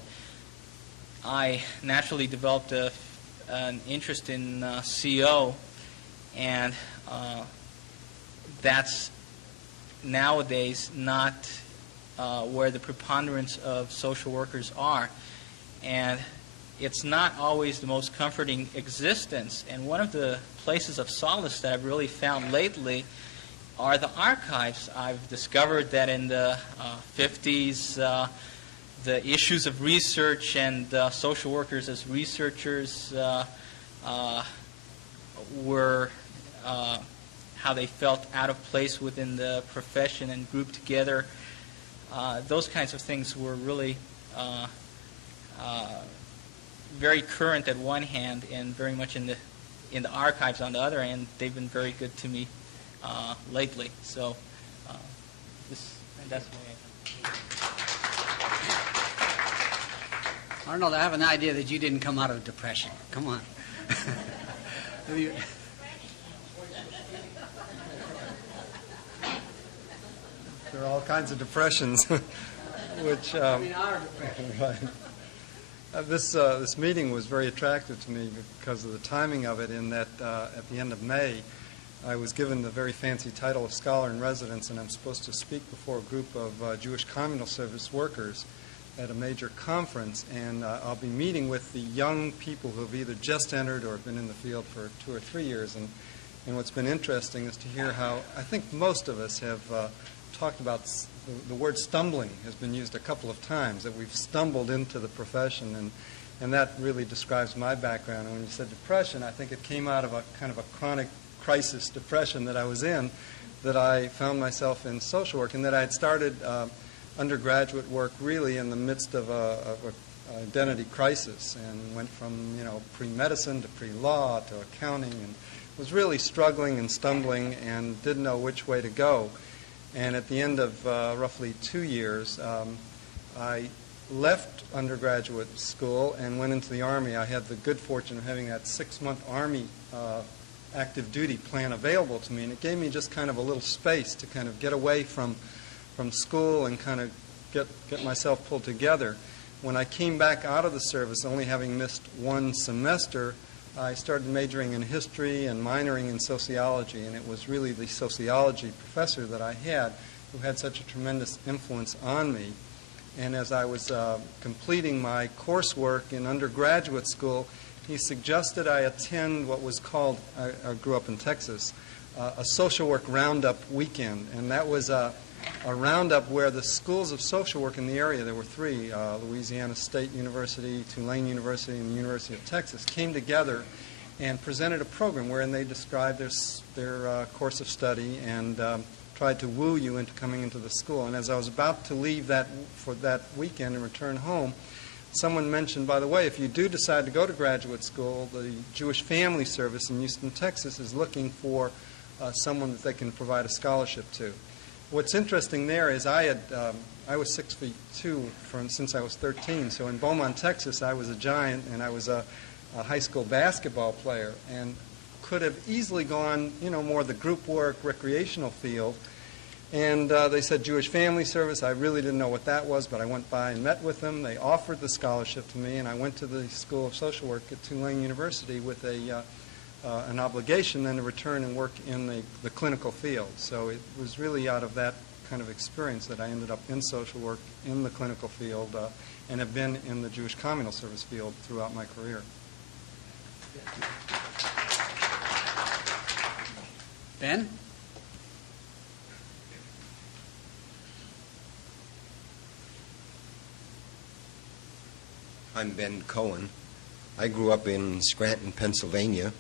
I naturally developed an interest in CO, and that's nowadays not where the preponderance of social workers are. And it's not always the most comforting existence. And one of the places of solace that I've really found lately are the archives. I've discovered that in the 50s, the issues of research and social workers as researchers were how they felt out of place within the profession and grouped together. Those kinds of things were really very current at one hand and very much in the archives on the other hand. They've been very good to me lately. So that's why Arnold, I have an idea that you didn't come out of depression. Come on. There are all kinds of depressions, which right. This meeting was very attractive to me because of the timing of it. In that at the end of May, I was given the very fancy title of Scholar in Residence, and I'm supposed to speak before a group of Jewish communal service workers at a major conference, and I'll be meeting with the young people who have either just entered or have been in the field for 2 or 3 years. And what's been interesting is to hear how I think most of us have talked about the word stumbling has been used a couple of times, that we've stumbled into the profession, and that really describes my background. And when you said depression, I think it came out of a kind of a chronic crisis depression that I was in, that I found myself in social work, and that I had started undergraduate work really in the midst of a identity crisis, and went from pre-medicine to pre-law to accounting, and was really struggling and stumbling and didn't know which way to go. And at the end of roughly 2 years, I left undergraduate school and went into the Army. I had the good fortune of having that 6-month Army active duty plan available to me, and it gave me just kind of a little space to kind of get away from school and kind of get myself pulled together. When I came back out of the service, only having missed 1 semester, I started majoring in history and minoring in sociology, and it was really the sociology professor that I had who had such a tremendous influence on me. And as I was completing my coursework in undergraduate school, he suggested I attend what was called, I grew up in Texas, a social work roundup weekend. And that was a roundup where the schools of social work in the area, there were 3, Louisiana State University, Tulane University, and the University of Texas, came together and presented a program wherein they described their course of study and tried to woo you into coming into the school. And as I was about to leave for that weekend and return home, someone mentioned, by the way, if you do decide to go to graduate school, the Jewish Family Service in Houston, Texas is looking for someone that they can provide a scholarship to. What's interesting there is I was 6'2" since I was 13. So in Beaumont, Texas, I was a giant, and I was a high school basketball player, and could have easily gone, more the group work, recreational field. And they said Jewish Family Service. I really didn't know what that was, but I went by and met with them. They offered the scholarship to me, and I went to the School of Social Work at Tulane University with an obligation then to return and work in the clinical field. So it was really out of that kind of experience that I ended up in social work, in the clinical field, and have been in the Jewish Communal Service field throughout my career. Ben? I'm Ben Cohen. I grew up in Scranton, Pennsylvania.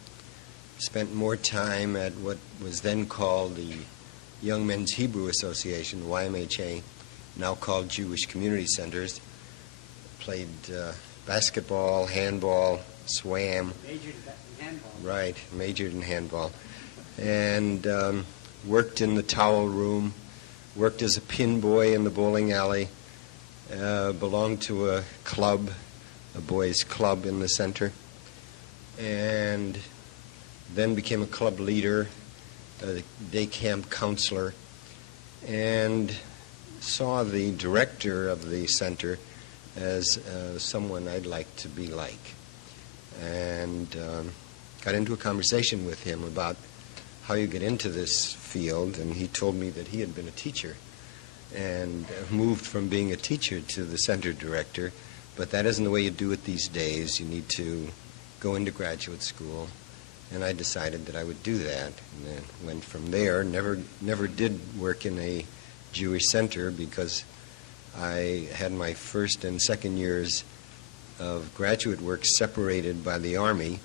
Spent more time at what was then called the Young Men's Hebrew Association, YMHA, now called Jewish Community Centers. Played basketball, handball, swam. Majored in handball. Right, majored in handball. And worked in the towel room, worked as a pin boy in the bowling alley, belonged to a club, a boys' club in the center, and then became a club leader, a day camp counselor, and saw the director of the center as someone I'd like to be like. And got into a conversation with him about how you get into this field, and he told me that he had been a teacher and moved from being a teacher to the center director, but that isn't the way you do it these days. You need to go into graduate school, and I decided that I would do that, and then went from there. Never did work in a Jewish center because I had my first and second years of graduate work separated by the Army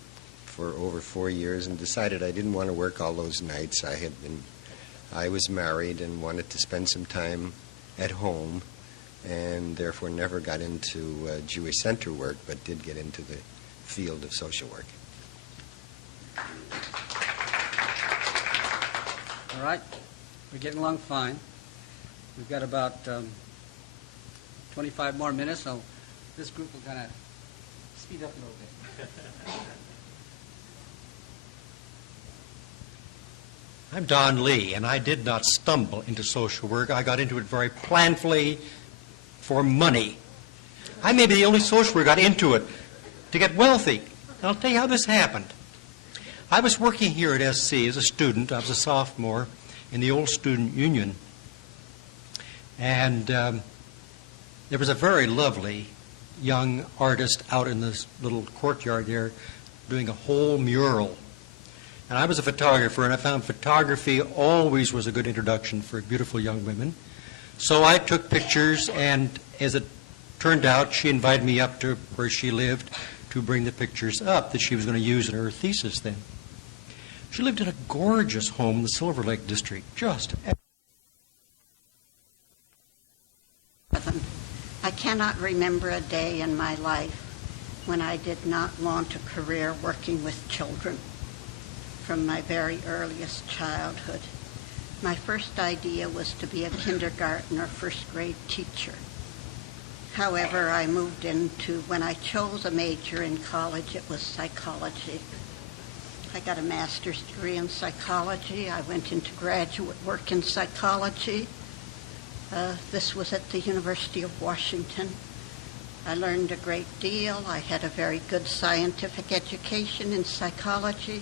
for over 4 years, and decided I didn't want to work all those nights. I was married and wanted to spend some time at home, and therefore never got into Jewish center work, but did get into the field of social work. All right. We're getting along fine. We've got about 25 more minutes, so this group will kind of speed up a little bit. I'm Don Lee, and I did not stumble into social work. I got into it very planfully for money. I may be the only social worker who got into it to get wealthy. And I'll tell you how this happened. I was working here at SC as a student. I was a sophomore in the old student union. And there was a very lovely young artist out in this little courtyard there doing a whole mural. And I was a photographer, and I found photography always was a good introduction for beautiful young women. So I took pictures, and as it turned out, she invited me up to where she lived to bring the pictures up that she was going to use in her thesis then. She lived in a gorgeous home in the Silver Lake district, just... I cannot remember a day in my life when I did not want a career working with children from my very earliest childhood. My first idea was to be a kindergarten or first grade teacher. However, I moved into, when I chose a major in college, it was psychology. I got a master's degree in psychology. I went into graduate work in psychology. This was at the University of Washington. I learned a great deal. I had a very good scientific education in psychology.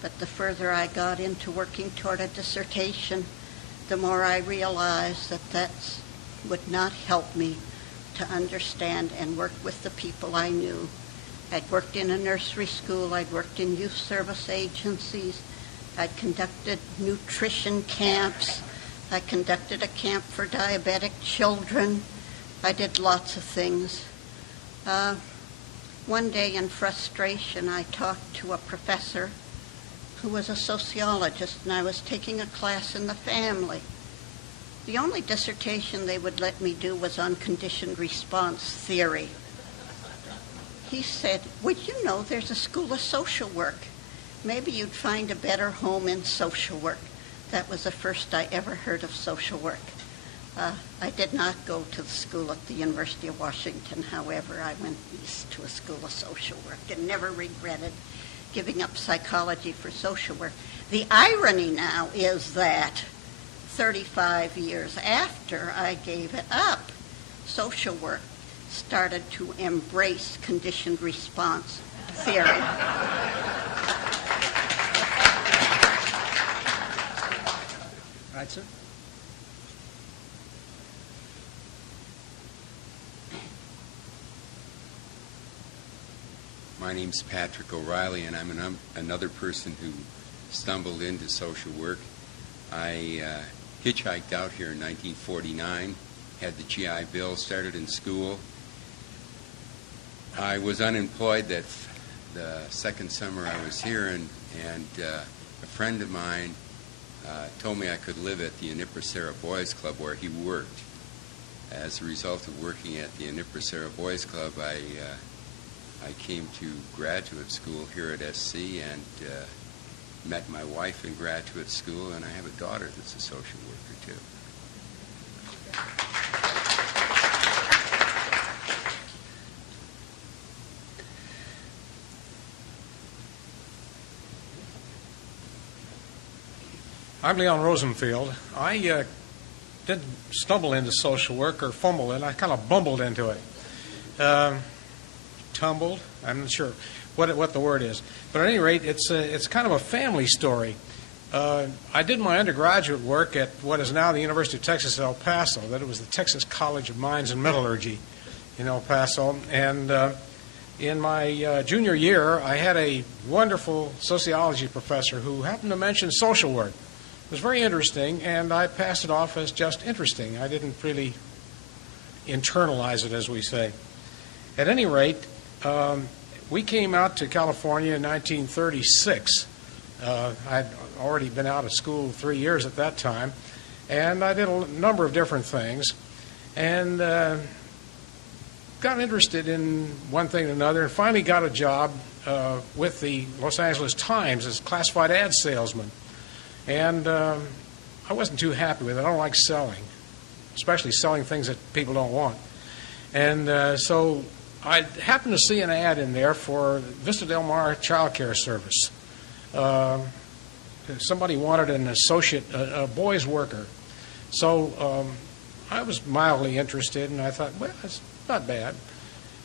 But the further I got into working toward a dissertation, the more I realized that would not help me to understand and work with the people I knew. I'd worked in a nursery school. I'd worked in youth service agencies. I'd conducted nutrition camps. I conducted a camp for diabetic children. I did lots of things. One day in frustration, I talked to a professor who was a sociologist, and I was taking a class in the family. The only dissertation they would let me do was on conditioned response theory. He said, "Well, you know, there's a school of social work. Maybe you'd find a better home in social work." That was the first I ever heard of social work. I did not go to the school at the University of Washington. However, I went east to a school of social work and never regretted giving up psychology for social work. The irony now is that 35 years after I gave it up, social work started to embrace conditioned response theory. Right, sir. My name's Patrick O'Reilly, and I'm another person who stumbled into social work. I hitchhiked out here in 1949, had the GI Bill, started in school. I was unemployed the second summer I was here, and a friend of mine told me I could live at the Uniprasera Boys Club where he worked. As a result of working at the Uniprasera Boys Club, I came to graduate school here at SC and met my wife in graduate school, and I have a daughter that's a social worker, too. I'm Leon Rosenfeld. I didn't stumble into social work or fumble in. I kind of bumbled into it. Tumbled. I'm not sure what the word is. But at any rate, it's kind of a family story. I did my undergraduate work at what is now the University of Texas at El Paso. That it was the Texas College of Mines and Metallurgy in El Paso. And in my junior year, I had a wonderful sociology professor who happened to mention social work. It was very interesting, and I passed it off as just interesting. I didn't really internalize it, as we say. At any rate, we came out to California in 1936. I'd already been out of school 3 years at that time, and I did a number of different things, and got interested in one thing and another, and finally got a job with the Los Angeles Times as a classified ad salesman. And I wasn't too happy with it. I don't like selling, especially selling things that people don't want. And so I happened to see an ad in there for Vista Del Mar Child Care Service. Somebody wanted an associate, a boys worker. So I was mildly interested, and I thought, well, that's not bad.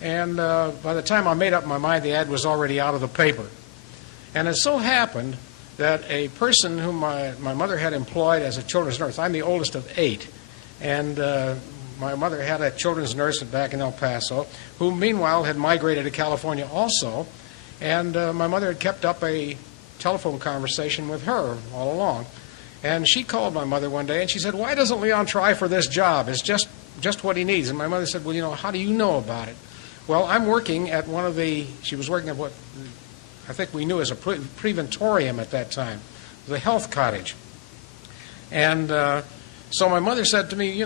And by the time I made up my mind, the ad was already out of the paper. And it so happened that a person whom my mother had employed as a children's nurse, I'm the oldest of 8, and my mother had a children's nurse back in El Paso, who meanwhile had migrated to California also, and my mother had kept up a telephone conversation with her all along. And she called my mother one day, and she said, "Why doesn't Leon try for this job? It's just what he needs." And my mother said, "Well, how do you know about it?" "Well, I'm working at she was working at what I think we knew as a preventorium at that time, the health cottage." And so my mother said to me,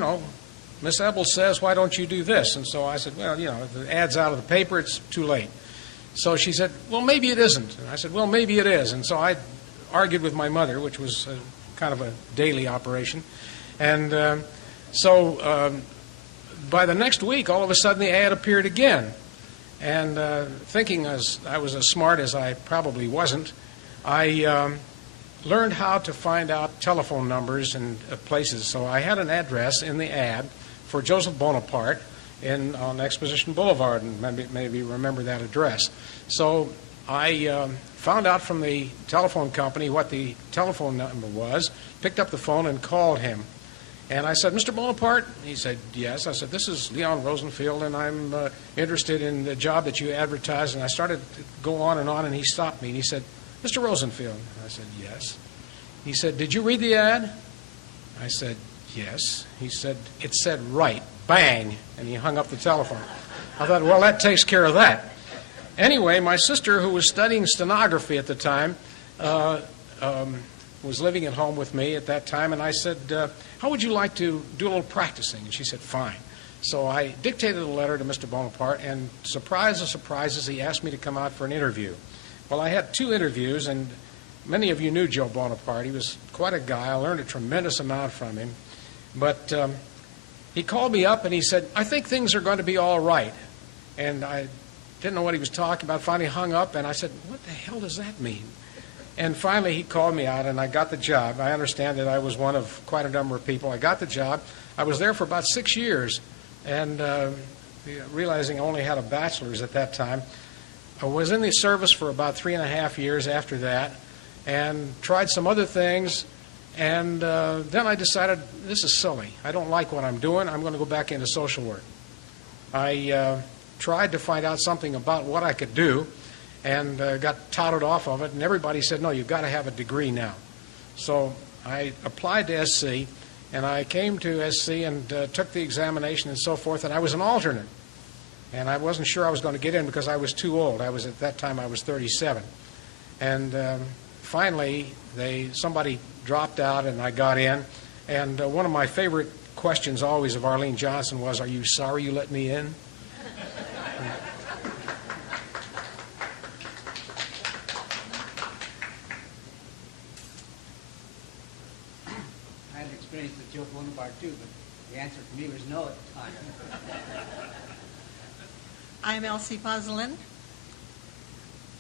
"Miss Ebel says, why don't you do this?" And so I said, "Well, if the ad's out of the paper, it's too late." So she said, "Well, maybe it isn't." And I said, "Well, maybe it is." And so I argued with my mother, which was kind of a daily operation. And so by the next week, all of a sudden the ad appeared again. And thinking as I was as smart as I probably wasn't, I learned how to find out telephone numbers and places. So I had an address in the ad for Joseph Bonaparte on Exposition Boulevard, and maybe remember that address. So I found out from the telephone company what the telephone number was, picked up the phone and called him. And I said, Mr. Bonaparte? He said, yes. I said, this is Leon Rosenfield, and I'm interested in the job that you advertised. And I started to go on, and he stopped me. And he said, Mr. Rosenfield? I said, yes. He said, did you read the ad? I said, yes. He said, it said right. Bang. And he hung up the telephone. I thought, well, that takes care of that. Anyway, my sister, who was studying stenography at the time, was living at home with me at that time, and I said, how would you like to do a little practicing? And she said, fine. So I dictated a letter to Mr. Bonaparte, and surprise of surprises, he asked me to come out for an interview. Well, I had 2 interviews, and many of you knew Joe Bonaparte. He was quite a guy. I learned a tremendous amount from him. But he called me up, and he said, I think things are going to be all right. And I didn't know what he was talking about. Finally hung up, and I said, what the hell does that mean? And finally, he called me out, and I got the job. I understand that I was one of quite a number of people. I got the job. I was there for about 6 years, and realizing I only had a bachelor's at that time, I was in the service for about 3.5 years after that, and tried some other things, and then I decided, this is silly. I don't like what I'm doing. I'm going to go back into social work. I tried to find out something about what I could do, and got touted off of it, and everybody said, no, you've got to have a degree now. So I applied to SC, and I came to SC and took the examination and so forth, and I was an alternate. And I wasn't sure I was going to get in because I was too old. At that time, I was 37. And finally, somebody dropped out, and I got in. And one of my favorite questions always of Arlene Johnson was, are you sorry you let me in? With Joe Bonaparte too, but the answer for me was no at the time. I'm Elsie Puzzlin.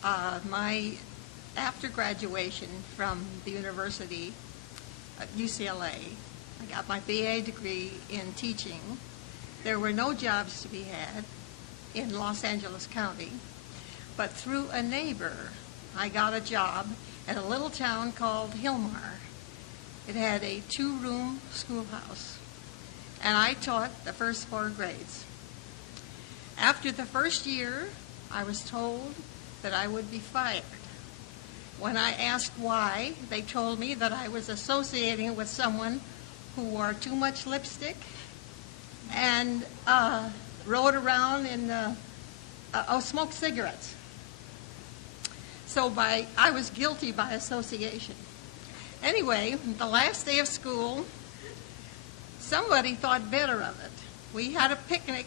After graduation from the university at UCLA, I got my BA degree in teaching. There were no jobs to be had in Los Angeles County, but through a neighbor, I got a job at a little town called Hillmar. It had a 2-room schoolhouse, and I taught the first 4 grades. After the first year, I was told that I would be fired. When I asked why, they told me that I was associating with someone who wore too much lipstick and rode around and smoked cigarettes. So I was guilty by association. Anyway, the last day of school, somebody thought better of it. We had a picnic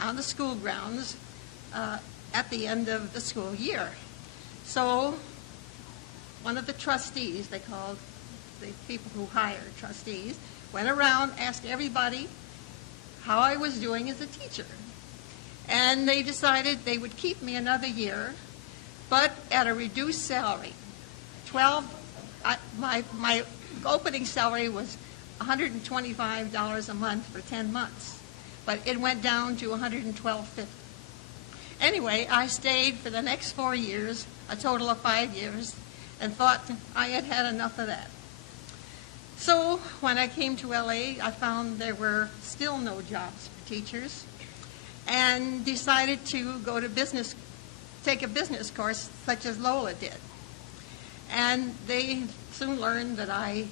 on the school grounds at the end of the school year. So one of the trustees, they called the people who hired trustees, went around, asked everybody how I was doing as a teacher. And they decided they would keep me another year, but at a reduced salary. My opening salary was $125 a month for 10 months, but it went down to $112.50. Anyway, I stayed for the next 4 years, a total of 5 years, and thought I had had enough of that. So when I came to LA, I found there were still no jobs for teachers, and decided to go to take a business course such as Lola did. And they soon learned that I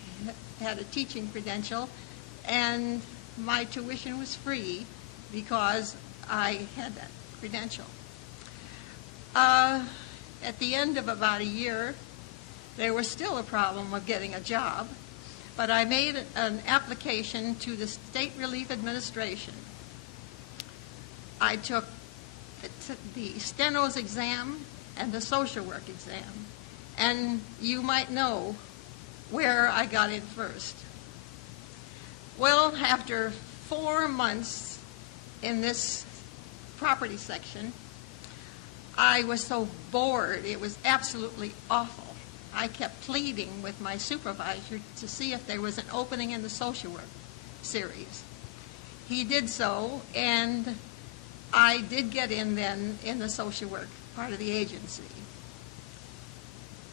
had a teaching credential, and my tuition was free because I had that credential. At the end of about a year, there was still a problem of getting a job, but I made an application to the State Relief Administration. I took the stenos exam and the social work exam. And you might know where I got in first. Well, after 4 months in this property section, I was so bored. It was absolutely awful. I kept pleading with my supervisor to see if there was an opening in the social work series. He did so, and I did get in then in the social work part of the agency.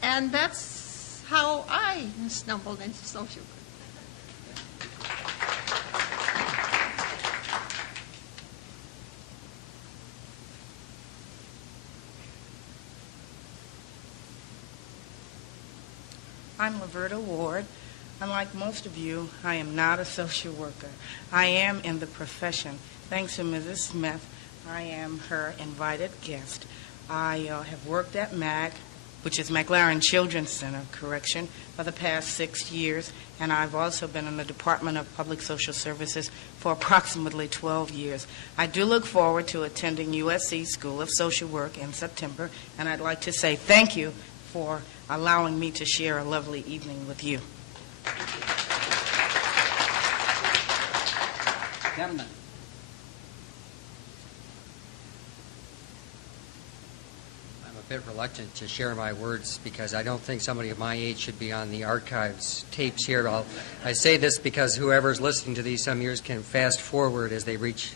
And that's how I stumbled into social work. I'm Laverta Ward. Unlike most of you, I am not a social worker. I am in the profession. Thanks to Mrs. Smith, I am her invited guest. I have worked at MAC, which is McLaren Children's Center, correction, for the past 6 years, and I've also been in the Department of Public Social Services for approximately 12 years. I do look forward to attending USC School of Social Work in September, and I'd like to say thank you for allowing me to share a lovely evening with you. Gentlemen. I'm a bit reluctant to share my words because I don't think somebody of my age should be on the archives tapes here. I say this because whoever's listening to these some years can fast forward as they reach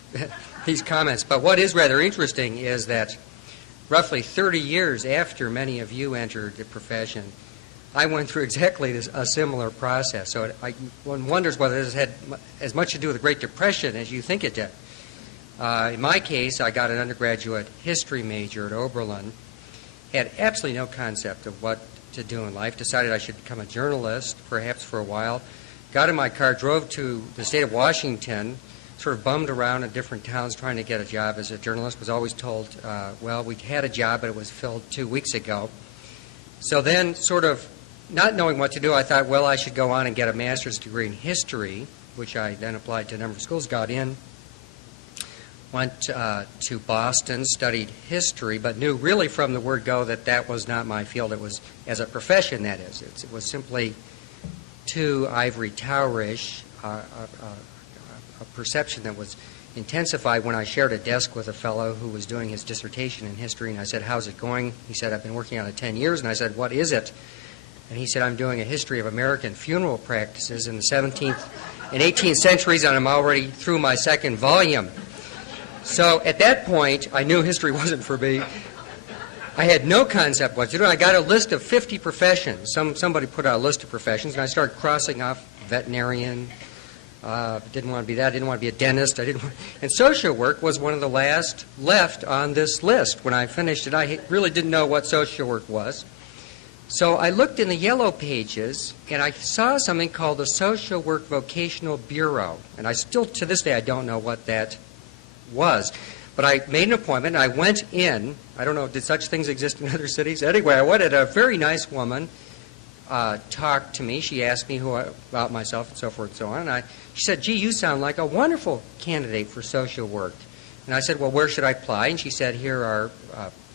these comments. But what is rather interesting is that roughly 30 years after many of you entered the profession, I went through exactly a similar process. So one wonders whether this had as much to do with the Great Depression as you think it did. In my case, I got an undergraduate history major at Oberlin, had absolutely no concept of what to do in life, decided I should become a journalist, perhaps for a while, got in my car, drove to the state of Washington, sort of bummed around in different towns trying to get a job as a journalist, was always told, well, we had a job, but it was filled 2 weeks ago. So then, sort of not knowing what to do, I thought, well, I should go on and get a master's degree in history, which I then applied to a number of schools, got in, went to Boston, studied history, but knew really from the word go that that was not my field. It was, as a profession, that is. It was simply too ivory tower-ish, a perception that was intensified when I shared a desk with a fellow who was doing his dissertation in history, and I said, how's it going? He said, I've been working on it 10 years, and I said, what is it? And he said, I'm doing a history of American funeral practices in the 17th and 18th centuries, and I'm already through my second volume. So at that point, I knew history wasn't for me. I had no concept what to do. I got a list of 50 professions. Somebody put out a list of professions, and I started crossing off veterinarian. Didn't want to be that. Didn't want to be a dentist. And social work was one of the last left on this list. When I finished it, I really didn't know what social work was. So I looked in the yellow pages, and I saw something called the Social Work Vocational Bureau. And I still, to this day, I don't know what that was. But I made an appointment, and I went in. I don't know, did such things exist in other cities? Anyway, I went, and a very nice woman talked to me. She asked me about myself and so forth and so on. And she said, gee, you sound like a wonderful candidate for social work. And I said, well, where should I apply? And she said, here are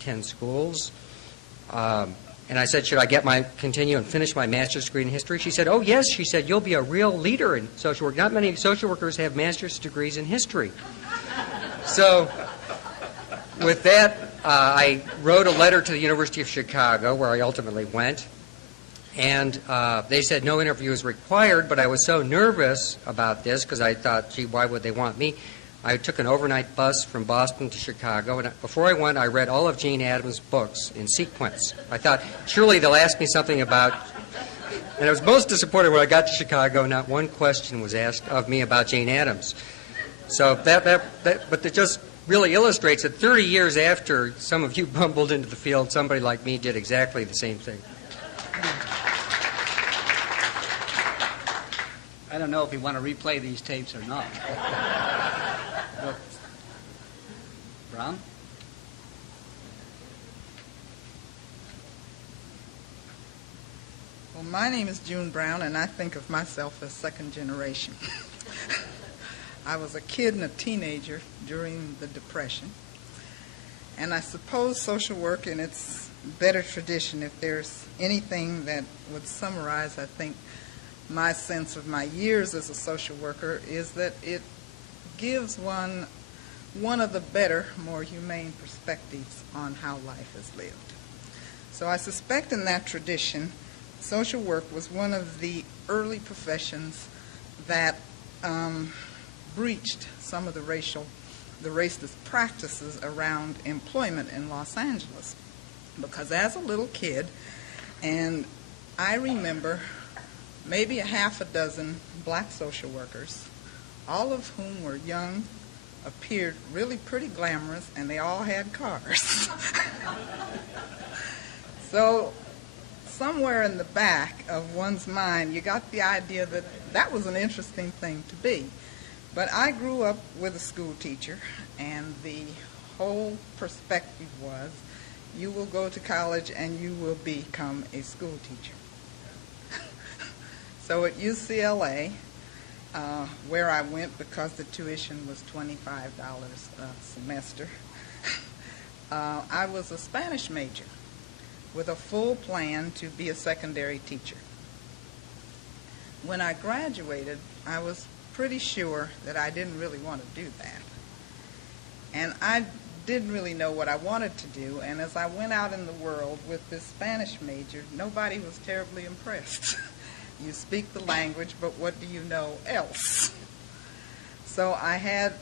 10 schools. And I said, should I continue and finish my master's degree in history? She said, oh, yes. She said, you'll be a real leader in social work. Not many social workers have master's degrees in history. So with that, I wrote a letter to the University of Chicago, where I ultimately went. And they said no interview is required, but I was so nervous about this because I thought, gee, why would they want me? I took an overnight bus from Boston to Chicago, and before I went, I read all of Jane Addams' books in sequence. I thought, surely they'll ask me something about... And I was most disappointed when I got to Chicago. Not one question was asked of me about Jane Addams. So but it just really illustrates that 30 years after some of you bumbled into the field, somebody like me did exactly the same thing. I don't know if we want to replay these tapes or not. Brown? Well, my name is June Brown, and I think of myself as second generation. I was a kid and a teenager during the Depression, and I suppose social work in its better tradition, if there's anything that would summarize, I think, my sense of my years as a social worker, is that it gives one of the better, more humane perspectives on how life is lived. So I suspect in that tradition, social work was one of the early professions that breached some of the racist practices around employment in Los Angeles. Because as a little kid, and I remember maybe a half a dozen black social workers, all of whom were young, appeared really pretty glamorous, and they all had cars. So somewhere in the back of one's mind, you got the idea that that was an interesting thing to be. But I grew up with a school teacher, and the whole perspective was, you will go to college and you will become a school teacher. So at UCLA, where I went because the tuition was $25 a semester, I was a Spanish major with a full plan to be a secondary teacher. When I graduated, I was pretty sure that I didn't really want to do that. And I didn't really know what I wanted to do, and as I went out in the world with this Spanish major, nobody was terribly impressed. You speak the language, but what do you know else? So I had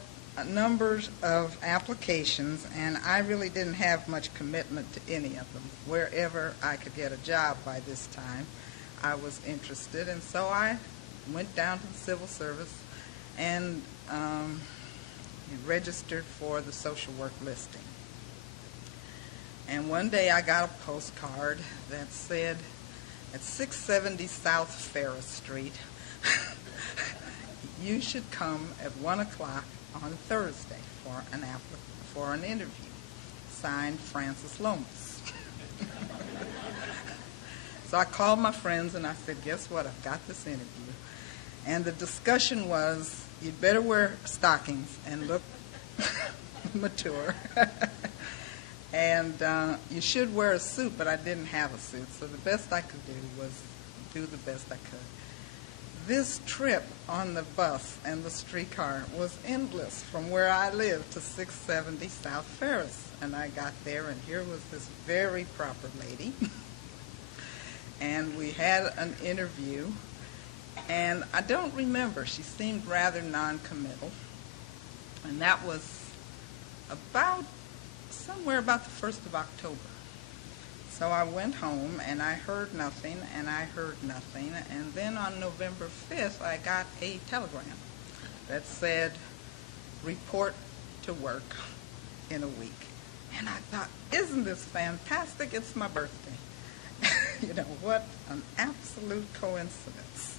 numbers of applications, and I really didn't have much commitment to any of them. Wherever I could get a job by this time, I was interested, and so I went down to the civil service and registered for the social work listing. And one day I got a postcard that said, at 670 South Ferris Street, you should come at 1 o'clock on Thursday for an interview. Signed, Francis Lomas. So I called my friends and I said, guess what, I've got this interview. And the discussion was, you'd better wear stockings and look mature. And you should wear a suit, but I didn't have a suit. So the best I could do was do the best I could. This trip on the bus and the streetcar was endless from where I lived to 670 South Ferris. And I got there, and here was this very proper lady. And we had an interview. And I don't remember. She seemed rather non-committal. And that was somewhere about the 1st of October. So I went home, and I heard nothing, and I heard nothing. And then on November 5th, I got a telegram that said, report to work in a week. And I thought, isn't this fantastic? It's my birthday. You know, what an absolute coincidence.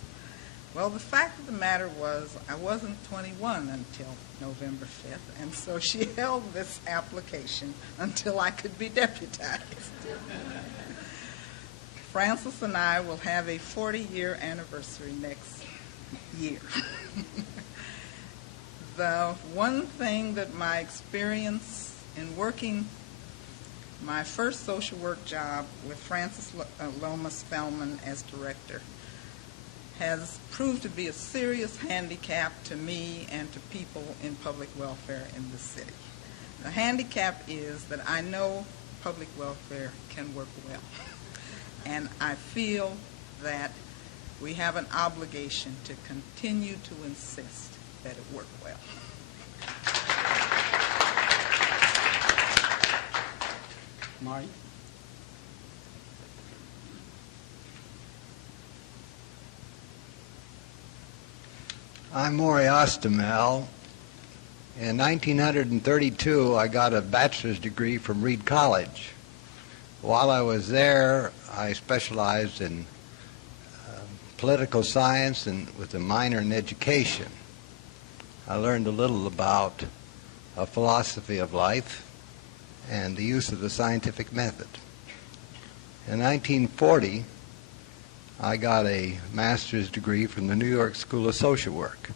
Well, the fact of the matter was I wasn't 21 until November 5th, and so she held this application until I could be deputized. Francis and I will have a 40-year anniversary next year. The one thing that my experience in working my first social work job with Francis Lomas Feldman as director has proved to be a serious handicap to me and to people in public welfare in the city. The handicap is that I know public welfare can work well, and I feel that we have an obligation to continue to insist that it work well. Marty? I'm Maury Ostemel. In 1932, I got a bachelor's degree from Reed College. While I was there, I specialized in political science and with a minor in education. I learned a little about a philosophy of life and the use of the scientific method. In 1940, I got a master's degree from the New York School of Social Work.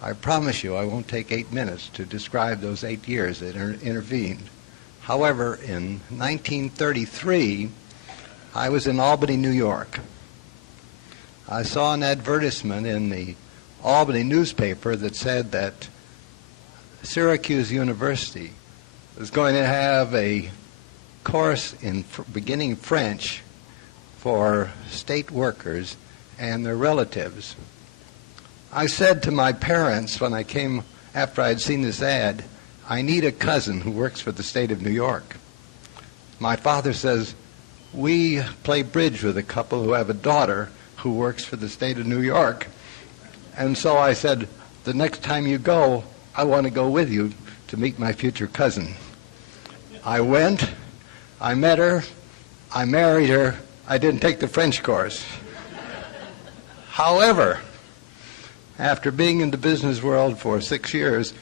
I promise you I won't take 8 minutes to describe those 8 years that intervened. However, in 1933, I was in Albany, New York. I saw an advertisement in the Albany newspaper that said that Syracuse University was going to have a course in beginning French for state workers and their relatives. I said to my parents when I came after I'd seen this ad, I need a cousin who works for the state of New York. My father says, we play bridge with a couple who have a daughter who works for the state of New York. And so I said, the next time you go, I want to go with you to meet my future cousin. I went, I met her, I married her, I didn't take the French course. However, after being in the business world for 6 years,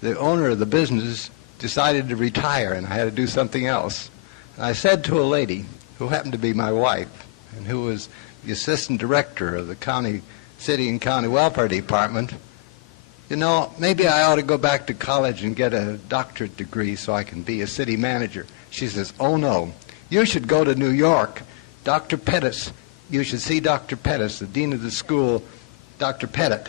the owner of the business decided to retire and I had to do something else. And I said to a lady who happened to be my wife and who was the assistant director of the city and county welfare department, you know, maybe I ought to go back to college and get a doctorate degree so I can be a city manager. She says, oh no, you should go to New York. Dr. Pettis, you should see Dr. Pettis, the dean of the school, Dr. Pettit,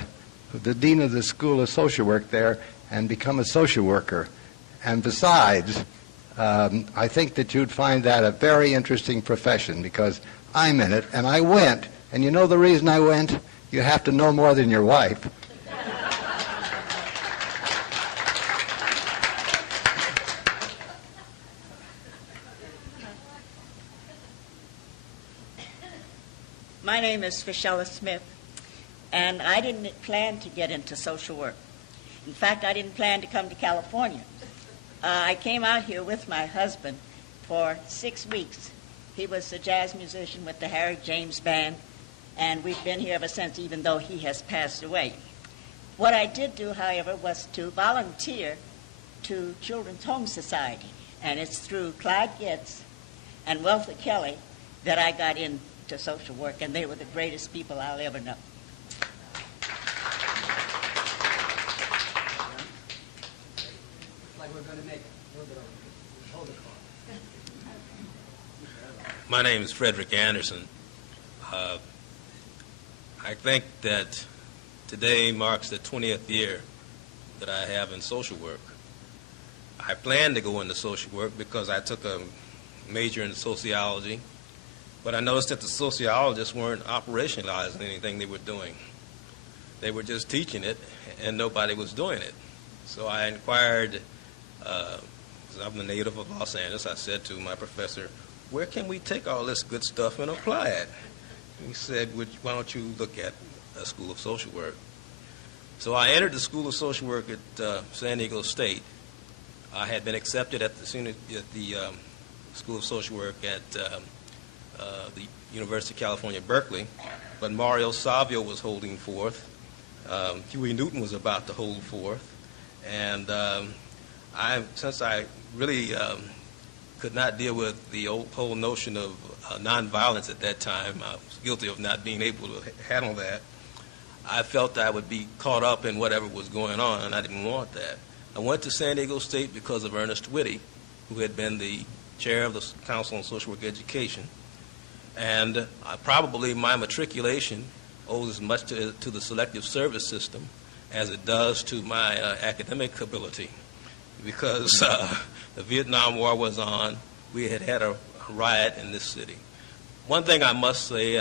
the dean of the School of Social Work there, and become a social worker. And besides, I think that you'd find that a very interesting profession because I'm in it, and I went. And you know the reason I went? You have to know more than your wife. My name is Fischella Smith, and I didn't plan to get into social work. In fact, I didn't plan to come to California. I came out here with my husband for 6 weeks. He was a jazz musician with the Harry James Band, and we've been here ever since, even though he has passed away. What I did do, however, was to volunteer to Children's Home Society, and it's through Clyde Getz and Weltha Kelly that I got into social work, and they were the greatest people I'll ever know. My name is Frederick Anderson. I think that today marks the 20th year that I have in social work. I planned to go into social work because I took a major in sociology, but I noticed that the sociologists weren't operationalizing anything they were doing. They were just teaching it, and nobody was doing it. So I inquired, because I'm a native of Los Angeles, I said to my professor, where can we take all this good stuff and apply it? And he said, why don't you look at a School of Social Work? So I entered the School of Social Work at San Diego State. I had been accepted at the School of Social Work at the University of California, Berkeley, but Mario Savio was holding forth. Huey Newton was about to hold forth. And since I really could not deal with the whole notion of nonviolence at that time, I was guilty of not being able to handle that. I felt I would be caught up in whatever was going on, and I didn't want that. I went to San Diego State because of Ernest Whitty, who had been the chair of the Council on Social Work Education. And probably my matriculation owes as much to the selective service system as it does to my academic ability, because the Vietnam War was on. We had had a riot in this city. One thing I must say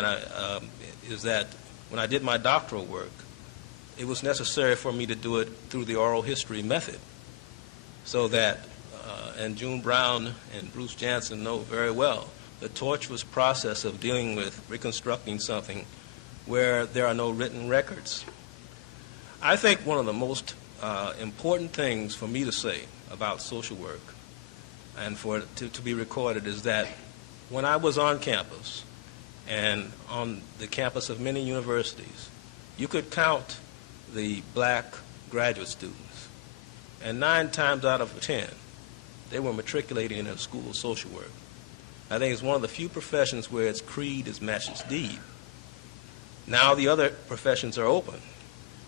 is that when I did my doctoral work, it was necessary for me to do it through the oral history method, so that, and June Brown and Bruce Jansen know very well, the tortuous process of dealing with reconstructing something where there are no written records. I think one of the most important things for me to say about social work and for it to be recorded is that when I was on campus and on the campus of many universities, you could count the black graduate students, and 9 times out of 10, they were matriculating in a School of Social Work. I think it's one of the few professions where its creed is matched its deed. Now the other professions are open,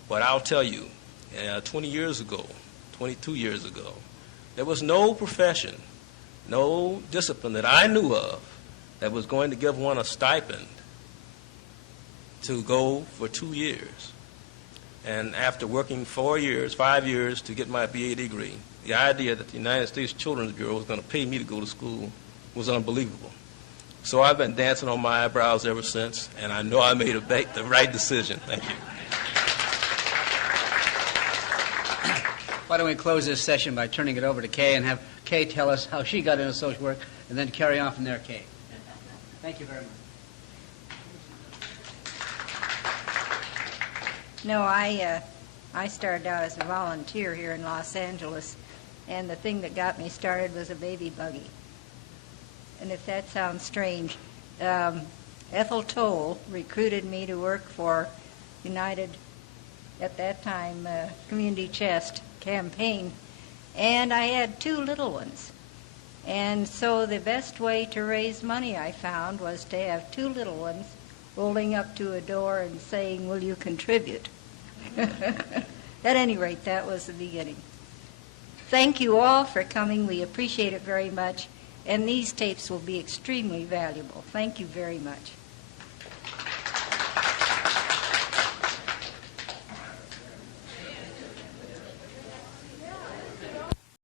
but I'll tell you, 20 years ago, 22 years ago, there was no profession no discipline that I knew of that was going to give one a stipend to go for 2 years. And after working 4 years, 5 years to get my BA degree, the idea that the United States Children's Bureau was going to pay me to go to school was unbelievable. So I've been dancing on my eyebrows ever since, and I know I made the right decision. Thank you. Why don't we close this session by turning it over to Kay and have Kay tell us how she got into social work, and then carry on from there, Kay. Thank you very much. No, I started out as a volunteer here in Los Angeles, and the thing that got me started was a baby buggy. And if that sounds strange, Ethel Toll recruited me to work for United, at that time, Community Chest campaign, and I had 2 little ones. And so the best way to raise money, I found, was to have 2 little ones rolling up to a door and saying, "Will you contribute?" At any rate, that was the beginning. Thank you all for coming. We appreciate it very much, and these tapes will be extremely valuable. Thank you very much.